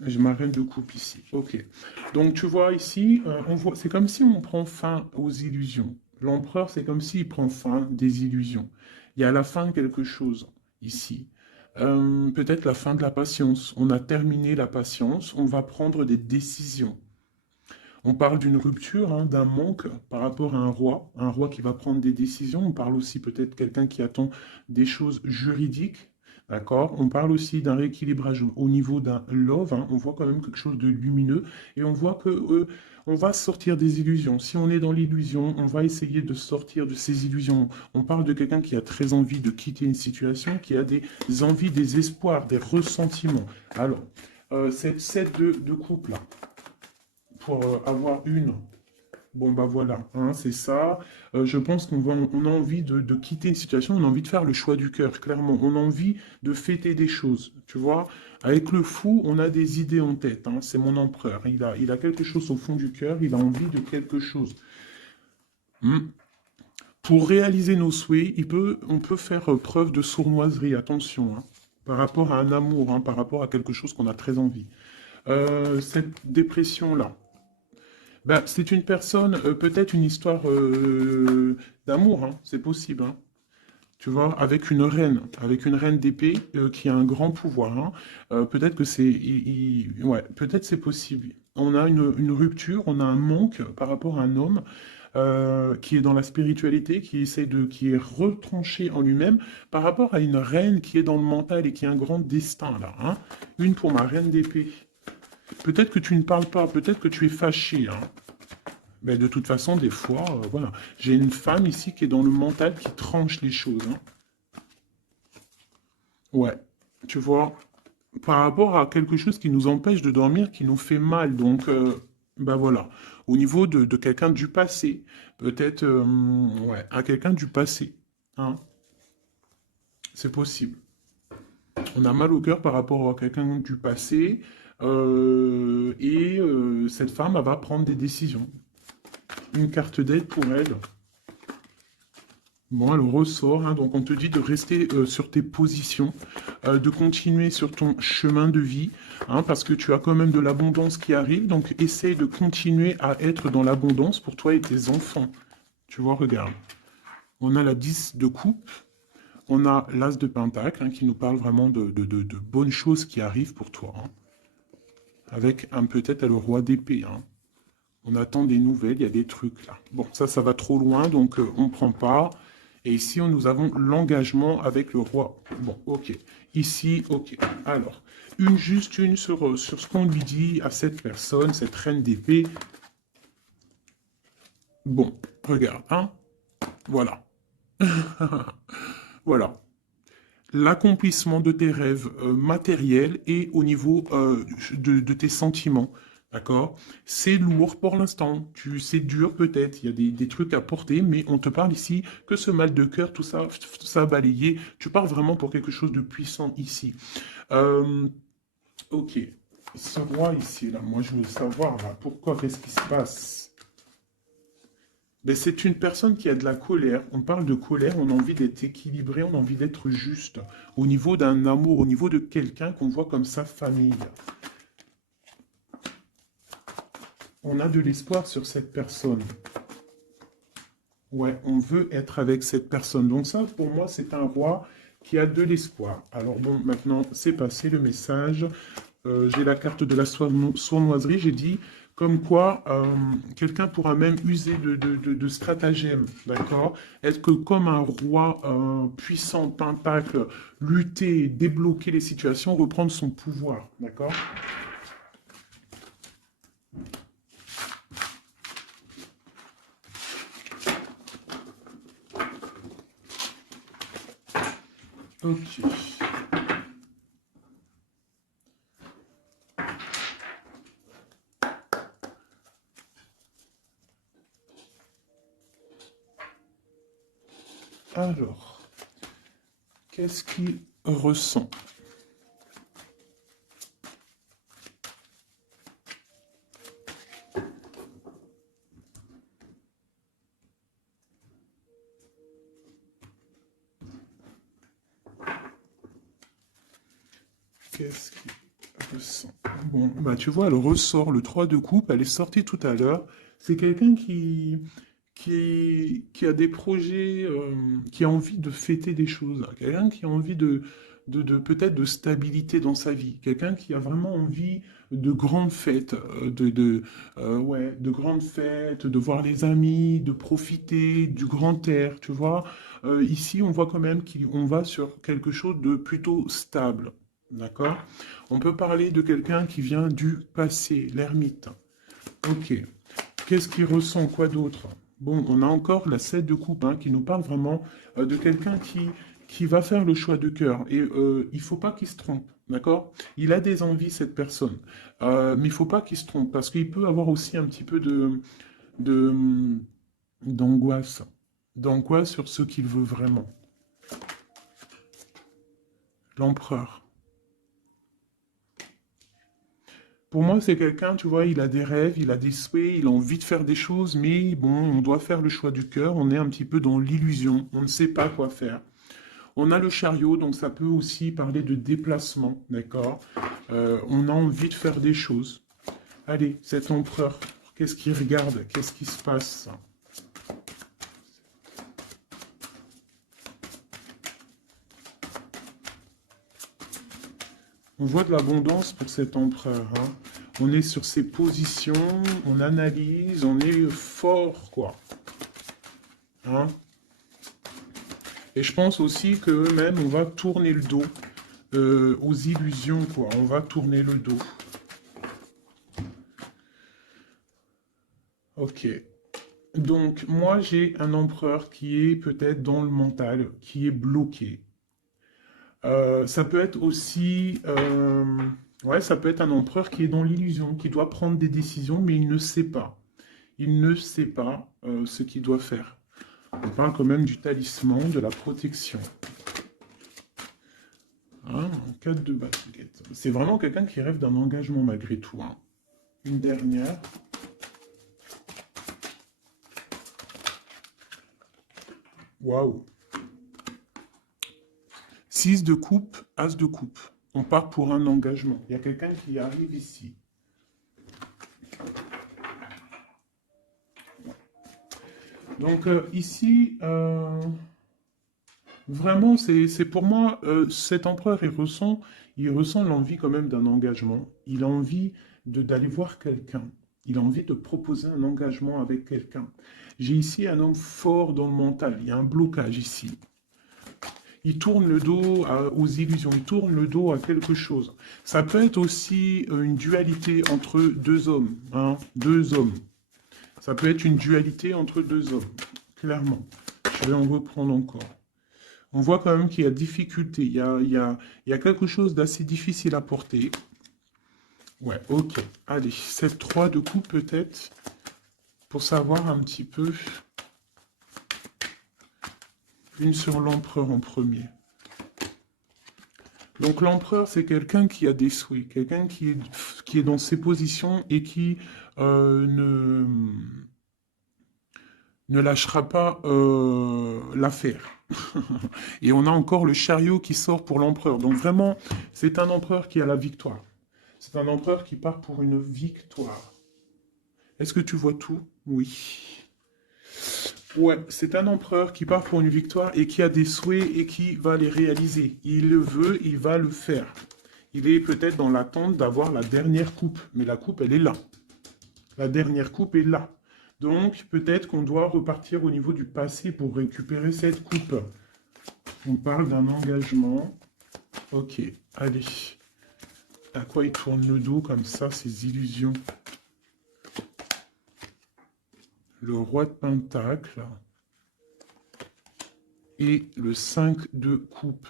Je m'arrête de coupe ici. Ok. Donc, tu vois ici, on voit, c'est comme si on prend fin aux illusions. L'empereur, c'est comme s'il prend fin des illusions. Il y a la fin de quelque chose ici. Peut-être la fin de la patience. On a terminé la patience. On va prendre des décisions. On parle d'une rupture, hein, d'un manque par rapport à un roi qui va prendre des décisions. On parle aussi peut-être quelqu'un qui attend des choses juridiques, d'accord? On parle aussi d'un rééquilibrage au niveau d'un love, hein. On voit quand même quelque chose de lumineux et on voit que on va sortir des illusions. Si on est dans l'illusion, on va essayer de sortir de ces illusions. On parle de quelqu'un qui a très envie de quitter une situation, qui a des envies, des espoirs, des ressentiments. Alors, cette set de couple là pour avoir une. Bon, bah voilà, hein, c'est ça. Je pense on a envie de quitter une situation, on a envie de faire le choix du cœur, clairement. On a envie de fêter des choses, tu vois. Avec le fou, on a des idées en tête, hein, c'est mon empereur. Il a quelque chose au fond du cœur, il a envie de quelque chose. Hmm. Pour réaliser nos souhaits, on peut faire preuve de sournoiserie, attention, hein, par rapport à un amour, hein, par rapport à quelque chose qu'on a très envie. Cette dépression-là. Ben, c'est une personne, peut-être une histoire d'amour, hein, c'est possible, hein. Tu vois, avec une reine d'épée qui a un grand pouvoir, hein. Peut-être que c'est, ouais, peut-être c'est possible. On a une rupture, on a un manque par rapport à un homme qui est dans la spiritualité, qui est retranché en lui-même, par rapport à une reine qui est dans le mental et qui a un grand destin là, hein. Une pour ma reine d'épée. Peut-être que tu ne parles pas, peut-être que tu es fâché, hein. Mais de toute façon, des fois, voilà. J'ai une femme ici qui est dans le mental qui tranche les choses, hein. Ouais. Tu vois, par rapport à quelque chose qui nous empêche de dormir, qui nous fait mal. Donc, bah voilà. Au niveau de quelqu'un du passé, peut-être, ouais, à quelqu'un du passé, hein. C'est possible. On a mal au cœur par rapport à quelqu'un du passé, et cette femme, elle va prendre des décisions. Une carte d'aide pour elle. Bon, elle ressort, hein, donc on te dit de rester sur tes positions, de continuer sur ton chemin de vie, hein, parce que tu as quand même de l'abondance qui arrive, donc essaye de continuer à être dans l'abondance pour toi et tes enfants. Tu vois, regarde. On a la 10 de coupe, on a l'as de pentacle, hein, qui nous parle vraiment de bonnes choses qui arrivent pour toi, hein, avec un peut-être le roi d'épée, hein. On attend des nouvelles, il y a des trucs là. Bon, ça va trop loin, donc on ne prend pas. Et ici, nous avons l'engagement avec le roi. Bon, ok. Ici, ok. Alors, juste une sur ce qu'on lui dit à cette personne, cette reine d'épée. Bon, regarde, hein. Voilà. Voilà. L'accomplissement de tes rêves matériels et au niveau de tes sentiments. D'accord? C'est lourd pour l'instant. C'est dur peut-être. Il y a des trucs à porter, mais on te parle ici que ce mal de cœur, tout ça balayé. Tu parles vraiment pour quelque chose de puissant ici. Euh, ok. Ce roi ici, là, moi je veux savoir là, pourquoi, qu'est-ce qui se passe? Ben, c'est une personne qui a de la colère. On parle de colère, on a envie d'être équilibré, on a envie d'être juste. Au niveau d'un amour, au niveau de quelqu'un qu'on voit comme sa famille. On a de l'espoir sur cette personne. Ouais, on veut être avec cette personne. Donc ça, pour moi, c'est un roi qui a de l'espoir. Alors bon, maintenant, c'est passé le message. J'ai la carte de la sournoiserie. J'ai dit comme quoi quelqu'un pourra même user de stratagèmes, d'accord? Est-ce que comme un roi puissant, pentacle, lutter, débloquer les situations, reprendre son pouvoir, d'accord? Ok. Alors, qu'est-ce qu'il ressent? Qu'est-ce qui ressent? Bon, bah tu vois, elle ressort le 3 de coupe, elle est sortie tout à l'heure. C'est quelqu'un qui a des projets, qui a envie de fêter des choses, quelqu'un qui a envie de peut-être de stabilité dans sa vie, quelqu'un qui a vraiment envie de grandes fêtes, ouais, de grandes fêtes, de voir les amis, de profiter du grand air, tu vois. Ici, on voit quand même qu'on va sur quelque chose de plutôt stable, d'accord? On peut parler de quelqu'un qui vient du passé, l'ermite. Ok. Qu'est-ce qu'il ressent? Quoi d'autre? Bon, on a encore la 7 de coupe hein, qui nous parle vraiment de quelqu'un qui va faire le choix de cœur. Et il ne faut pas qu'il se trompe, d'accord? Il a des envies, cette personne. Mais il ne faut pas qu'il se trompe, parce qu'il peut avoir aussi un petit peu de, d'angoisse. D'angoisse sur ce qu'il veut vraiment. L'empereur. Pour moi, c'est quelqu'un, tu vois, il a des rêves, il a des souhaits, il a envie de faire des choses, mais bon, on doit faire le choix du cœur, on est un petit peu dans l'illusion, on ne sait pas quoi faire. On a le chariot, donc ça peut aussi parler de déplacement, d'accord? On a envie de faire des choses. Allez, cet empereur, qu'est-ce qu'il regarde? Qu'est-ce qui se passe? On voit de l'abondance pour cet empereur, hein. On est sur ses positions, on analyse, on est fort, quoi. Hein? Et je pense aussi qu'eux-mêmes, on va tourner le dos aux illusions, quoi. On va tourner le dos. Ok. Donc, moi, j'ai un empereur qui est peut-être dans le mental, qui est bloqué. Ça peut être aussi... ouais, ça peut être un empereur qui est dans l'illusion, qui doit prendre des décisions, mais il ne sait pas. Il ne sait pas ce qu'il doit faire. On parle quand même du talisman, de la protection. Hein, 4 de basket. C'est vraiment quelqu'un qui rêve d'un engagement malgré tout. Hein. Une dernière. Waouh. 6 de coupe, as de coupe. On part pour un engagement. Il y a quelqu'un qui arrive ici. Donc ici, vraiment, c'est pour moi, cet empereur, il ressent l'envie quand même d'un engagement. Il a envie d'aller voir quelqu'un. Il a envie de proposer un engagement avec quelqu'un. J'ai ici un homme fort dans le mental. Il y a un blocage ici. Il tourne le dos aux illusions, il tourne le dos à quelque chose. Ça peut être aussi une dualité entre deux hommes. Hein, deux hommes. Ça peut être une dualité entre deux hommes, clairement. Je vais en reprendre encore. On voit quand même qu'il y a difficulté, il y a quelque chose d'assez difficile à porter. Ouais, ok. Allez, cette 3 de coupe peut-être, pour savoir un petit peu. Une sur l'empereur en premier. Donc l'empereur, c'est quelqu'un qui a des souhaits, quelqu'un qui est dans ses positions et qui ne lâchera pas l'affaire. Et on a encore le chariot qui sort pour l'empereur. Donc vraiment, c'est un empereur qui a la victoire. C'est un empereur qui part pour une victoire. Est-ce que tu vois tout? Oui. Ouais, c'est un empereur qui part pour une victoire et qui a des souhaits et qui va les réaliser. Il le veut, il va le faire. Il est peut-être dans l'attente d'avoir la dernière coupe, mais la coupe, elle est là. La dernière coupe est là. Donc, peut-être qu'on doit repartir au niveau du passé pour récupérer cette coupe. On parle d'un engagement. Ok, allez. À quoi il tourne le dos comme ça, ces illusions? Le roi de Pentacle et le 5 de coupe.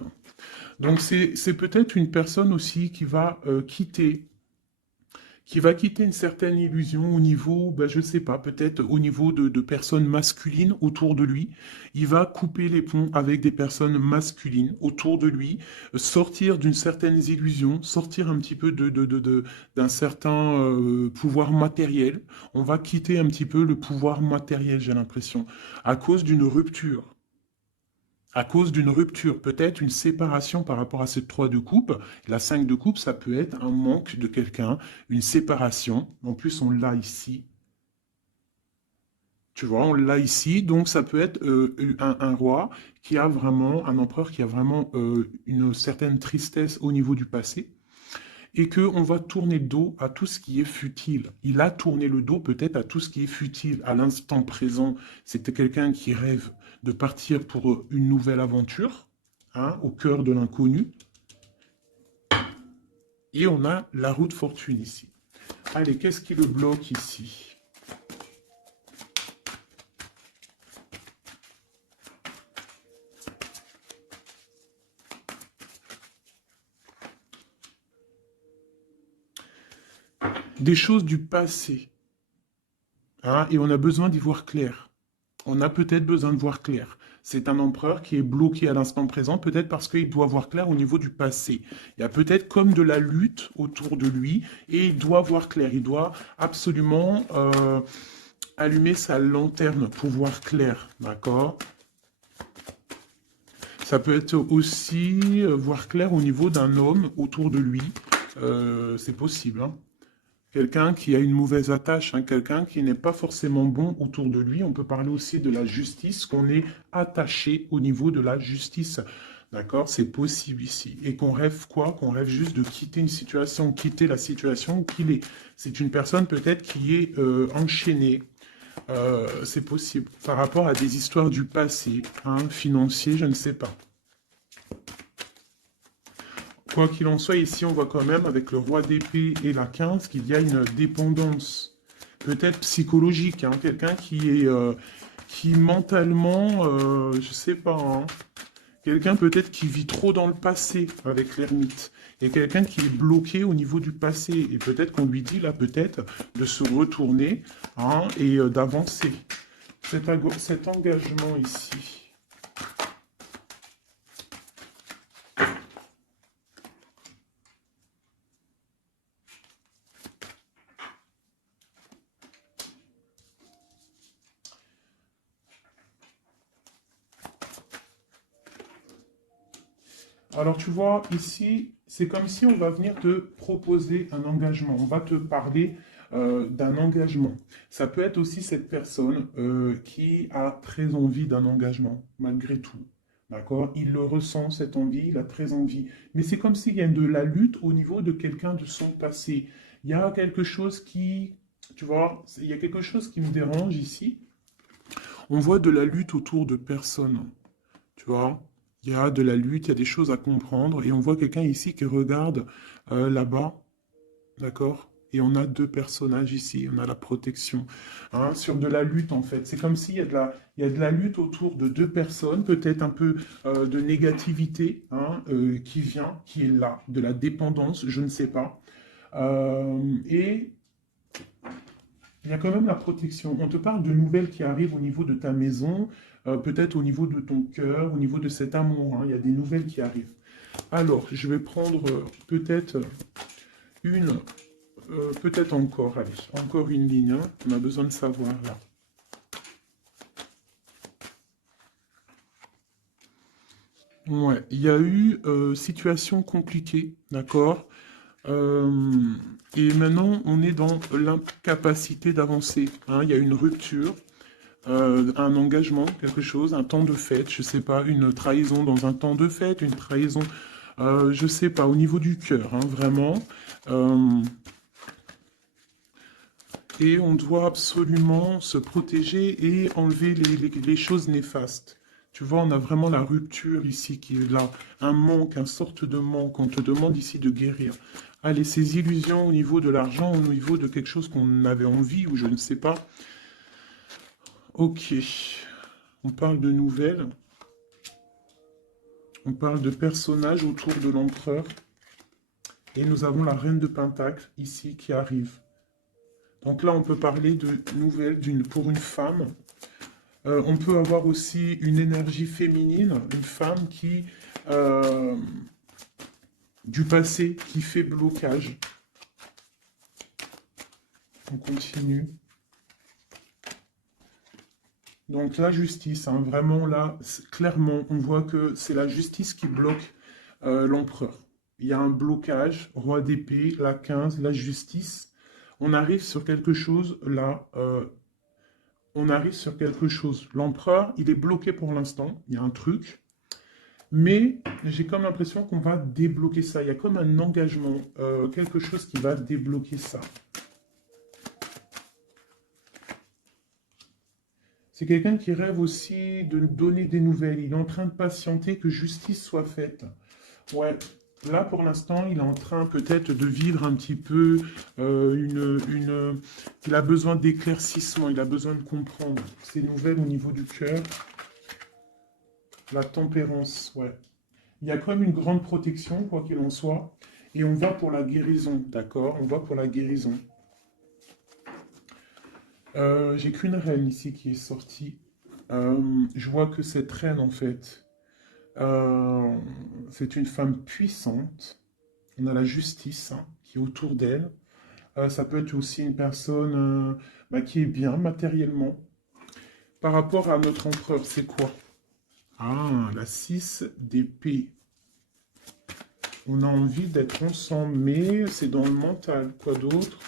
Donc c'est peut-être une personne aussi qui va quitter une certaine illusion au niveau, ben, je ne sais pas, peut-être au niveau de personnes masculines autour de lui. Il va couper les ponts avec des personnes masculines autour de lui, sortir d'une certaine illusion, sortir un petit peu d'un certain pouvoir matériel. On va quitter un petit peu le pouvoir matériel, j'ai l'impression, à cause d'une rupture. À cause d'une rupture, peut-être une séparation par rapport à cette 3 de coupe. La 5 de coupe, ça peut être un manque de quelqu'un, une séparation. En plus, on l'a ici. Tu vois, on l'a ici. Donc, ça peut être un roi qui a vraiment, un empereur qui a vraiment une certaine tristesse au niveau du passé et qu'on va tourner le dos à tout ce qui est futile. Il a tourné le dos peut-être à tout ce qui est futile. À l'instant présent, c'était quelqu'un qui rêve de partir pour une nouvelle aventure, hein, au cœur de l'inconnu. Et on a la roue de fortune ici. Allez, qu'est-ce qui le bloque ici? Des choses du passé. Hein, et on a besoin d'y voir clair. On a peut-être besoin de voir clair. C'est un empereur qui est bloqué à l'instant présent, peut-être parce qu'il doit voir clair au niveau du passé. Il y a peut-être comme de la lutte autour de lui, et il doit voir clair. Il doit absolument allumer sa lanterne pour voir clair, d'accord? Ça peut être aussi voir clair au niveau d'un homme autour de lui. C'est possible, hein. Quelqu'un qui a une mauvaise attache, hein, quelqu'un qui n'est pas forcément bon autour de lui. On peut parler aussi de la justice, qu'on est attaché au niveau de la justice. D'accord? C'est possible ici. Et qu'on rêve quoi? Qu'on rêve juste de quitter une situation, quitter la situation qu'il est. C'est une personne peut-être qui est enchaînée. C'est possible. Par rapport à des histoires du passé, hein, financier, je ne sais pas. Quoi qu'il en soit, ici, on voit quand même, avec le roi d'épée et la 15, qu'il y a une dépendance, peut-être psychologique, hein, quelqu'un qui mentalement, je sais pas, hein, quelqu'un peut-être qui vit trop dans le passé avec l'ermite, et quelqu'un qui est bloqué au niveau du passé, et peut-être qu'on lui dit là, peut-être, de se retourner, hein, et d'avancer. Cet engagement ici. Alors tu vois, ici, c'est comme si on va venir te proposer un engagement. On va te parler d'un engagement. Ça peut être aussi cette personne qui a très envie d'un engagement, malgré tout. D'accord? Il le ressent, cette envie, il a très envie. Mais c'est comme s'il y a de la lutte au niveau de quelqu'un de son passé. Il y a quelque chose qui, tu vois, il y a quelque chose qui me dérange ici. On voit de la lutte autour de personnes. Tu vois, il y a de la lutte, il y a des choses à comprendre. Et on voit quelqu'un ici qui regarde là-bas, d'accord? Et on a deux personnages ici, on a la protection, hein, sur de la lutte en fait. C'est comme s'il y a il y a de la lutte autour de deux personnes, peut-être un peu de négativité hein, qui vient, qui est là, de la dépendance, je ne sais pas. Et il y a quand même la protection. On te parle de nouvelles qui arrivent au niveau de ta maison, peut-être au niveau de ton cœur, au niveau de cet amour, hein. Il y a des nouvelles qui arrivent. Alors, je vais prendre peut-être une, peut-être encore, allez, encore une ligne, hein. On a besoin de savoir là. Ouais, il y a eu situation compliquée, d'accord? Euh, et maintenant, on est dans l'incapacité d'avancer, hein. Il y a une rupture. Un engagement, quelque chose, un temps de fête, je sais pas, une trahison dans un temps de fête, une trahison, je sais pas, au niveau du cœur, hein, vraiment. Euh, et on doit absolument se protéger et enlever les choses néfastes. Tu vois, on a vraiment la rupture ici qui est là, un manque, une sorte de manque. On te demande ici de guérir. Allez, ces illusions au niveau de l'argent, au niveau de quelque chose qu'on avait envie ou je ne sais pas. Ok, on parle de nouvelles. On parle de personnages autour de l'empereur. Et nous avons la reine de Pentacle ici qui arrive. Donc là, on peut parler de nouvelles pour une femme. On peut avoir aussi une énergie féminine, une femme qui euh, du passé qui fait blocage. On continue. Donc la justice, hein, vraiment là, clairement, on voit que c'est la justice qui bloque l'empereur. Il y a un blocage, roi d'épée, la 15, la justice. On arrive sur quelque chose là, on arrive sur quelque chose. L'empereur, il est bloqué pour l'instant, il y a un truc, mais j'ai comme l'impression qu'on va débloquer ça. Il y a comme un engagement, quelque chose qui va débloquer ça. C'est quelqu'un qui rêve aussi de donner des nouvelles. Il est en train de patienter que justice soit faite. Ouais, là pour l'instant, il est en train peut-être de vivre un petit peu Il a besoin d'éclaircissement, il a besoin de comprendre ces nouvelles au niveau du cœur. La tempérance, ouais. Il y a quand même une grande protection, quoi qu'il en soit. Et on va pour la guérison, d'accord? On va pour la guérison. J'ai qu'une reine ici qui est sortie. Je vois que cette reine, en fait, c'est une femme puissante. On a la justice hein, qui est autour d'elle. Ça peut être aussi une personne qui est bien matériellement. Par rapport à notre empereur, c'est quoi? Ah, la 6 d'épée. On a envie d'être ensemble, mais c'est dans le mental. Quoi d'autre?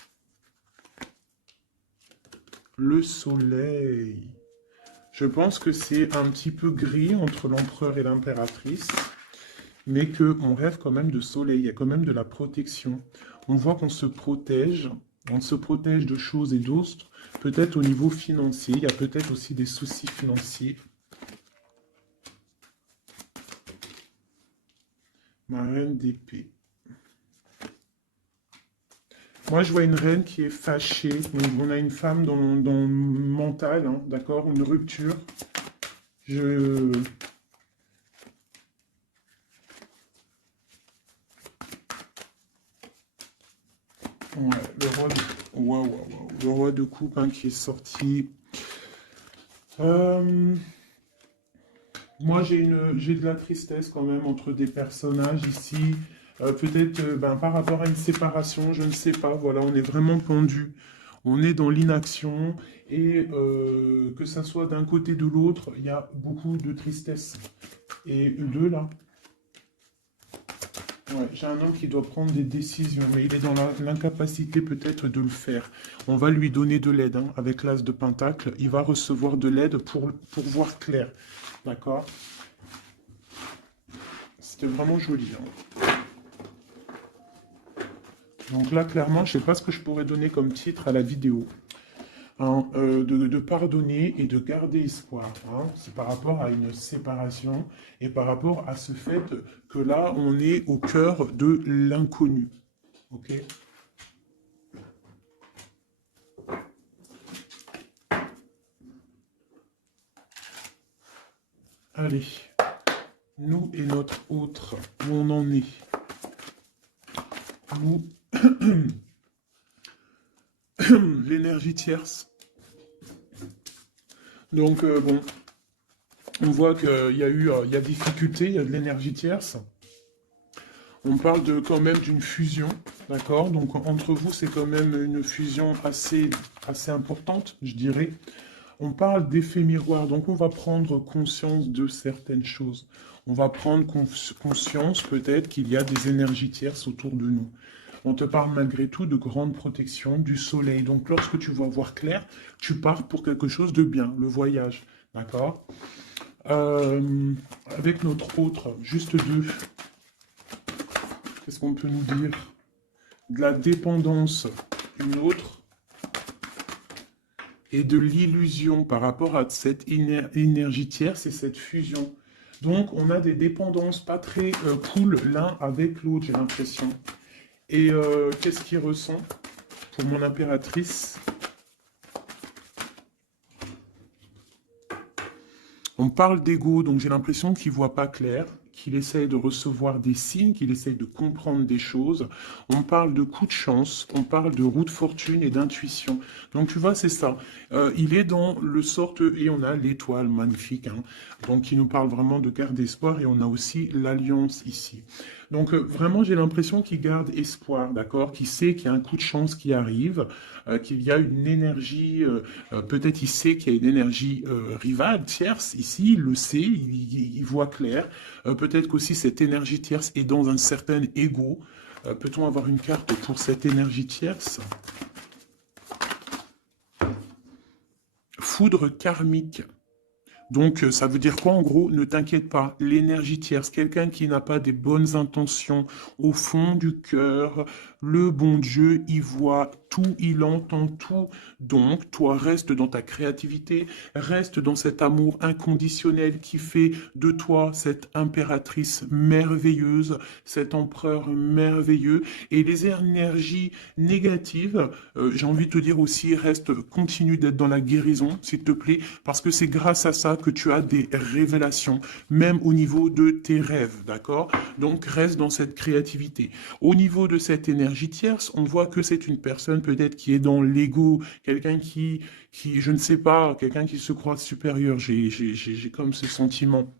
Le soleil. Je pense que c'est un petit peu gris entre l'empereur et l'impératrice, mais qu'on rêve quand même de soleil, il y a quand même de la protection. On voit qu'on se protège, on se protège de choses et d'autres, peut-être au niveau financier, il y a peut-être aussi des soucis financiers. Ma reine d'épée. Moi, je vois une reine qui est fâchée. Donc, on a une femme dans le mental, hein, d'accord? Une rupture. Je... Ouais, le roi de coupe hein, qui est sorti. Moi, j'ai de la tristesse quand même entre des personnages ici. Peut-être par rapport à une séparation, je ne sais pas. Voilà, on est vraiment pendu. On est dans l'inaction. Et que ça soit d'un côté ou de l'autre, il y a beaucoup de tristesse. Et deux, là. Ouais, j'ai un homme qui doit prendre des décisions, mais il est dans l'incapacité peut-être de le faire. On va lui donner de l'aide, hein, avec l'as de Pentacle. Il va recevoir de l'aide pour voir clair. D'accord? C'était vraiment joli. Hein. Donc là, clairement, je ne sais pas ce que je pourrais donner comme titre à la vidéo. Hein, de pardonner et de garder espoir. Hein. C'est par rapport à une séparation et par rapport à ce fait que là, on est au cœur de l'inconnu. Ok? Allez, nous et notre autre, où on en est. Nous, l'énergie tierce. Donc, bon, on voit qu'il y a difficulté, il y a de l'énergie tierce. On parle quand même d'une fusion, d'accord? Donc, entre vous, c'est quand même une fusion assez importante, je dirais. On parle d'effet miroir, donc on va prendre conscience de certaines choses. On va prendre conscience peut-être qu'il y a des énergies tierces autour de nous. On te parle malgré tout de grande protection du soleil. Donc lorsque tu vas voir clair, tu pars pour quelque chose de bien, le voyage. D'accord? Avec notre autre, juste deux. Qu'est-ce qu'on peut nous dire? De la dépendance, une autre. Et de l'illusion par rapport à cette énergie tierce et cette fusion. Donc on a des dépendances pas très cool l'un avec l'autre, j'ai l'impression. Et qu'est-ce qu'il ressent pour mon impératrice? On parle d'ego, donc j'ai l'impression qu'il ne voit pas clair, qu'il essaye de recevoir des signes, qu'il essaye de comprendre des choses. On parle de coup de chance, on parle de roue de fortune et d'intuition. Donc tu vois, c'est ça. Il est dans le sorte, et on a l'étoile magnifique, hein, donc qui nous parle vraiment de garde d'espoir, et on a aussi l'alliance ici. Donc vraiment, j'ai l'impression qu'il garde espoir, d'accord? Qu'il sait qu'il y a un coup de chance qui arrive, qu'il y a une énergie, peut-être il sait qu'il y a une énergie rivale, tierce, ici, il le sait, il voit clair. Peut-être qu'aussi cette énergie tierce est dans un certain ego. Peut-on avoir une carte pour cette énergie tierce? Foudre karmique. Donc, ça veut dire quoi en gros? Ne t'inquiète pas, l'énergie tierce, quelqu'un qui n'a pas des bonnes intentions au fond du cœur, le bon Dieu, il voit tout, il entend tout. Donc, toi, reste dans ta créativité, reste dans cet amour inconditionnel qui fait de toi cette impératrice merveilleuse, cet empereur merveilleux. Et les énergies négatives, j'ai envie de te dire aussi, reste, continue d'être dans la guérison, s'il te plaît, parce que c'est grâce à ça que tu as des révélations, même au niveau de tes rêves, d'accord? Donc reste dans cette créativité. Au niveau de cette énergie tierce, on voit que c'est une personne peut-être qui est dans l'ego, quelqu'un je ne sais pas, quelqu'un qui se croit supérieur. J'ai comme ce sentiment.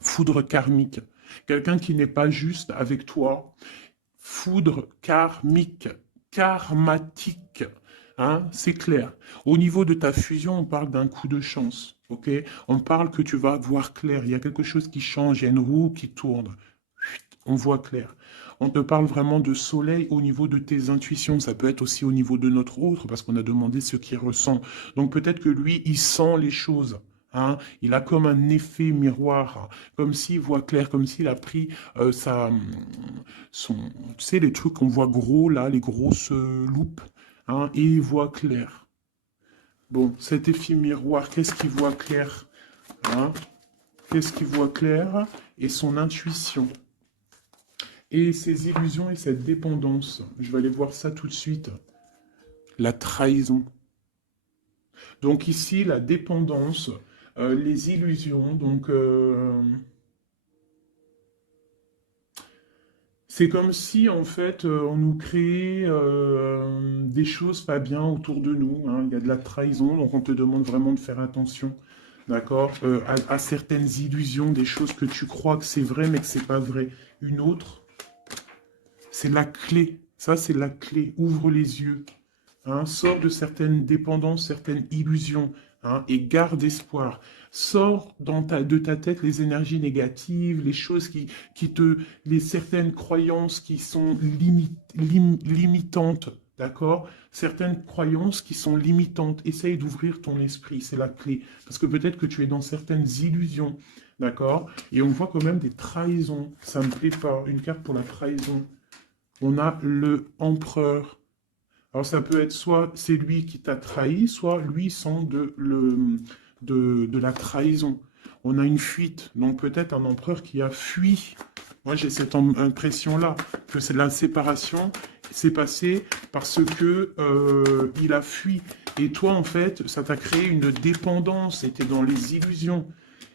Foudre karmique. Quelqu'un qui n'est pas juste avec toi. Foudre karmique, karmatique. Hein, c'est clair. Au niveau de ta fusion, on parle d'un coup de chance. Ok? On parle que tu vas voir clair. Il y a quelque chose qui change. Il y a une roue qui tourne. On voit clair. On te parle vraiment de soleil au niveau de tes intuitions. Ça peut être aussi au niveau de notre autre, parce qu'on a demandé ce qu'il ressent. Donc peut-être que lui, il sent les choses. Hein, il a comme un effet miroir, comme s'il voit clair, comme s'il a pris tu sais, les trucs qu'on voit gros là, les grosses loupes, hein, et il voit clair. Bon, cet effet miroir, qu'est-ce qu'il voit clair? Hein, qu'est-ce qu'il voit clair? Et son intuition. Et ses illusions et cette dépendance. Je vais aller voir ça tout de suite. La trahison. Donc ici, la dépendance, les illusions. Donc c'est comme si en fait on nous créait des choses pas bien autour de nous. Hein. Il y a de la trahison, donc on te demande vraiment de faire attention. D'accord? À certaines illusions, des choses que tu crois que c'est vrai, mais que c'est pas vrai. Une autre, c'est la clé. Ça, c'est la clé. Ouvre les yeux. Hein, sors de certaines dépendances, certaines illusions, hein, et garde espoir. Sors de ta tête les énergies négatives, les choses les certaines croyances qui sont limitantes, d'accord? Certaines croyances qui sont limitantes. Essaye d'ouvrir ton esprit, c'est la clé. Parce que peut-être que tu es dans certaines illusions, d'accord? Et on voit quand même des trahisons. Ça me plaît pas. Une carte pour la trahison. On a le empereur. Alors ça peut être soit c'est lui qui t'a trahi, soit lui sent de la trahison. On a une fuite, donc peut-être un empereur qui a fui. Moi j'ai cette impression-là, que c'est la séparation s'est passée parce que il a fui. Et toi en fait, ça t'a créé une dépendance, c'était dans les illusions.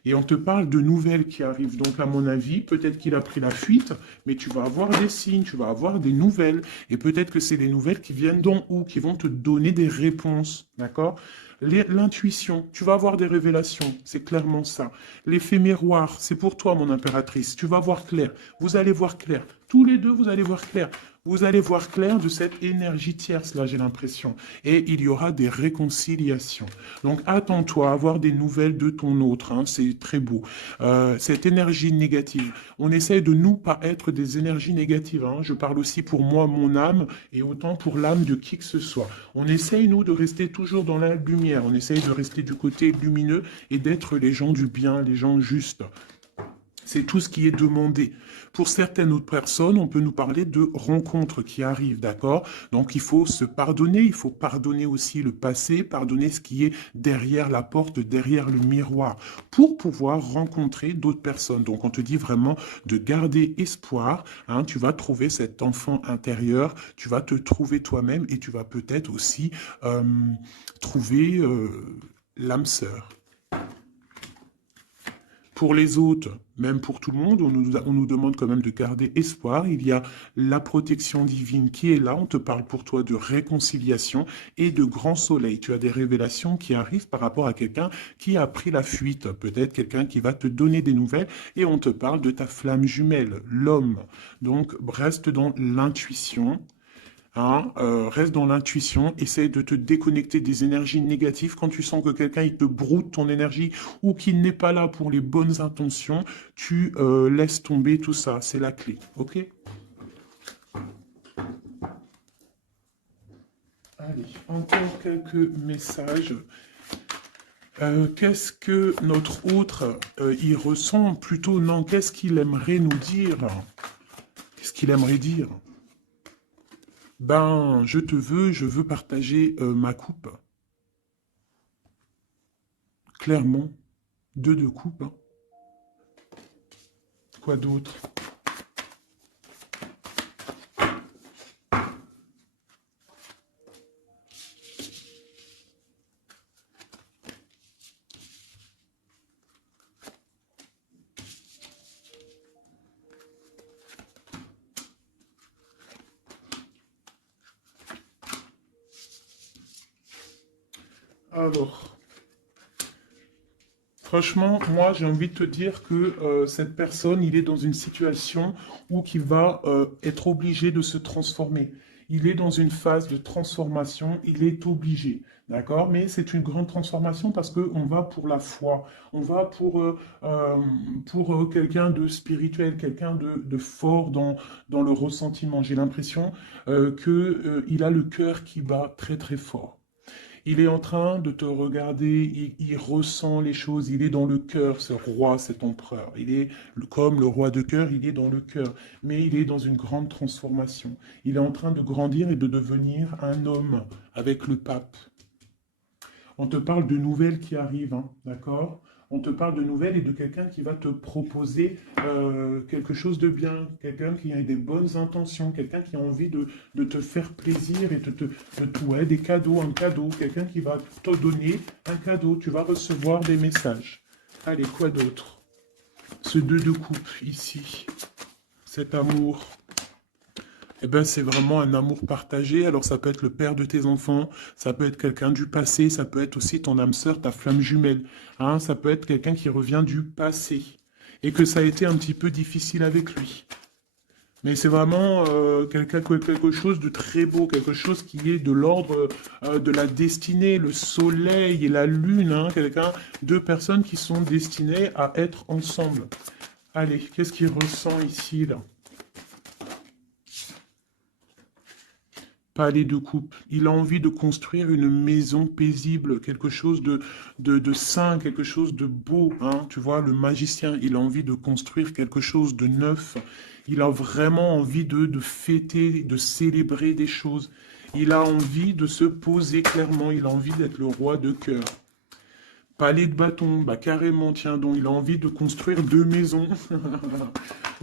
Et on te parle de nouvelles qui arrivent. Donc, à mon avis, peut-être qu'il a pris la fuite, mais tu vas avoir des signes, tu vas avoir des nouvelles. Et peut-être que c'est des nouvelles qui viennent d'en haut, qui vont te donner des réponses. D'accord? L'intuition, tu vas avoir des révélations, c'est clairement ça. L'effet miroir, c'est pour toi, mon impératrice. Tu vas voir clair. Vous allez voir clair. Tous les deux, vous allez voir clair. Vous allez voir clair de cette énergie tierce, là, j'ai l'impression. Et il y aura des réconciliations. Donc, attends-toi à avoir des nouvelles de ton autre. Hein, c'est très beau. Cette énergie négative. On essaye de nous pas être des énergies négatives. Hein. Je parle aussi pour moi, mon âme, et autant pour l'âme de qui que ce soit. On essaye, nous, de rester toujours dans la lumière. On essaye de rester du côté lumineux et d'être les gens du bien, les gens justes. C'est tout ce qui est demandé. Pour certaines autres personnes, on peut nous parler de rencontres qui arrivent, d'accord? Donc il faut se pardonner, il faut pardonner aussi le passé, pardonner ce qui est derrière la porte, derrière le miroir, pour pouvoir rencontrer d'autres personnes. Donc on te dit vraiment de garder espoir, hein, tu vas trouver cet enfant intérieur, tu vas te trouver toi-même et tu vas peut-être aussi trouver l'âme sœur. Pour les autres, même pour tout le monde, on nous demande quand même de garder espoir. Il y a la protection divine qui est là. On te parle pour toi de réconciliation et de grand soleil. Tu as des révélations qui arrivent par rapport à quelqu'un qui a pris la fuite. Peut-être quelqu'un qui va te donner des nouvelles et on te parle de ta flamme jumelle, l'homme. Donc, reste dans l'intuition. Hein, reste dans l'intuition, essaye de te déconnecter des énergies négatives. Quand tu sens que quelqu'un il te broute ton énergie ou qu'il n'est pas là pour les bonnes intentions, tu laisses tomber tout ça. C'est la clé, ok? Allez, encore quelques messages. Qu'est-ce que notre autre y ressent? Plutôt, non, qu'est-ce qu'il aimerait nous dire? Qu'est-ce qu'il aimerait dire? Ben, je veux partager ma coupe. Clairement, deux de coupe. Hein. Quoi d'autre? Alors, franchement, moi, j'ai envie de te dire que cette personne, il est dans une situation où il va être obligé de se transformer. Il est dans une phase de transformation, il est obligé, d'accord? Mais c'est une grande transformation parce qu'on va pour la foi, on va pour quelqu'un de spirituel, quelqu'un de fort dans le ressentiment. J'ai l'impression qu'il a le cœur qui bat très très fort. Il est en train de te regarder, il ressent les choses, il est dans le cœur, ce roi, cet empereur. Il est comme le roi de cœur, il est dans le cœur, mais il est dans une grande transformation. Il est en train de grandir et de devenir un homme avec le pape. On te parle de nouvelles qui arrivent, hein, d'accord? On te parle de nouvelles et de quelqu'un qui va te proposer quelque chose de bien, quelqu'un qui a des bonnes intentions, quelqu'un qui a envie de te faire plaisir et ouais, des cadeaux, un cadeau, quelqu'un qui va te donner un cadeau, tu vas recevoir des messages. Allez, quoi d'autre? Ce deux de coupe ici, cet amour. Eh ben, c'est vraiment un amour partagé. Alors, ça peut être le père de tes enfants, ça peut être quelqu'un du passé, ça peut être aussi ton âme sœur, ta flamme jumelle. Hein, ça peut être quelqu'un qui revient du passé et que ça a été un petit peu difficile avec lui. Mais c'est vraiment quelque chose de très beau, quelque chose qui est de l'ordre de la destinée, le soleil et la lune. Hein, deux personnes qui sont destinées à être ensemble. Allez, qu'est-ce qu'il ressent ici, là? Palais de coupe. Il a envie de construire une maison paisible, quelque chose de sain, quelque chose de beau. Hein. Tu vois, le magicien, il a envie de construire quelque chose de neuf. Il a vraiment envie de fêter, de célébrer des choses. Il a envie de se poser clairement. Il a envie d'être le roi de cœur. Palais de bâton, bah carrément, tiens donc, il a envie de construire deux maisons.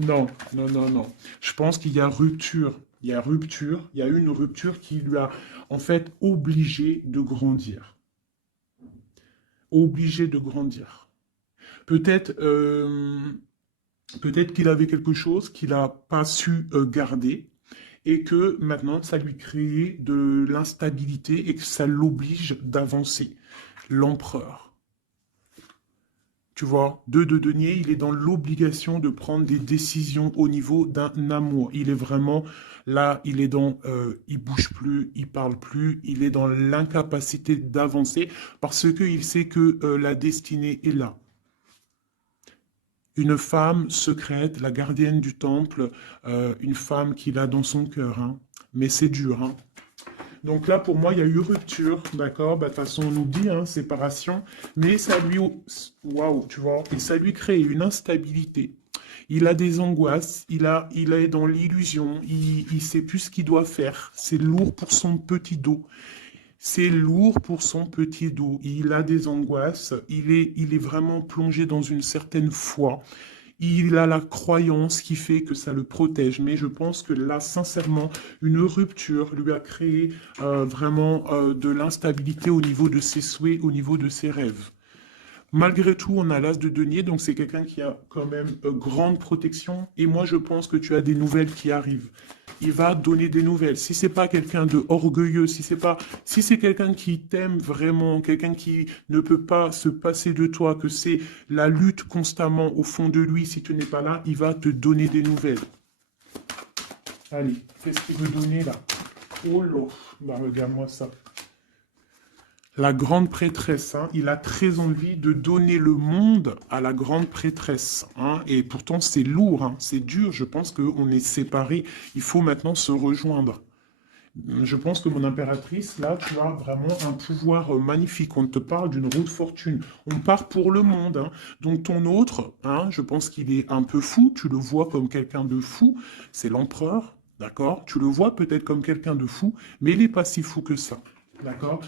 Non, non, non, non. Je pense qu'il y a rupture. Il y a rupture. Il y a une rupture qui lui a, en fait, obligé de grandir. Obligé de grandir. Peut-être peut-être qu'il avait quelque chose qu'il n'a pas su garder et que maintenant, ça lui crée de l'instabilité et que ça l'oblige d'avancer. L'empereur. Tu vois, deux de denier, il est dans l'obligation de prendre des décisions au niveau d'un amour. Il est vraiment là, il bouge plus, il parle plus, il est dans l'incapacité d'avancer parce qu'il sait que la destinée est là. Une femme secrète, la gardienne du temple, une femme qu'il a dans son cœur. Hein. Mais c'est dur, hein. Donc là, pour moi, il y a eu rupture, d'accord? Bah, de toute façon, on nous dit, hein, séparation, mais ça lui, waouh, tu vois, et ça lui crée une instabilité. Il a des angoisses, il est dans l'illusion, il sait plus ce qu'il doit faire. C'est lourd pour son petit dos. C'est lourd pour son petit dos. Il a des angoisses, il est vraiment plongé dans une certaine foi. Il a la croyance qui fait que ça le protège. Mais je pense que là, sincèrement, une rupture lui a créé vraiment de l'instabilité au niveau de ses souhaits, au niveau de ses rêves. Malgré tout, on a l'as de denier, donc c'est quelqu'un qui a quand même grande protection. Et moi, je pense que tu as des nouvelles qui arrivent. Il va donner des nouvelles. Si c'est pas quelqu'un de orgueilleux, si c'est quelqu'un qui t'aime vraiment, quelqu'un qui ne peut pas se passer de toi, que c'est la lutte constamment au fond de lui, si tu n'es pas là, il va te donner des nouvelles. Allez, qu'est-ce qu'il veut donner là? Oh là, bah regarde-moi ça. La grande prêtresse, hein, il a très envie de donner le monde à la grande prêtresse. Hein, et pourtant, c'est lourd, hein, c'est dur. Je pense qu'on est séparés. Il faut maintenant se rejoindre. Je pense que mon impératrice, là, tu as vraiment un pouvoir magnifique. On te parle d'une roue de fortune. On part pour le monde. Hein. Donc ton autre, hein, je pense qu'il est un peu fou. Tu le vois comme quelqu'un de fou. C'est l'empereur, d'accord? Tu le vois peut-être comme quelqu'un de fou, mais il n'est pas si fou que ça. D'accord?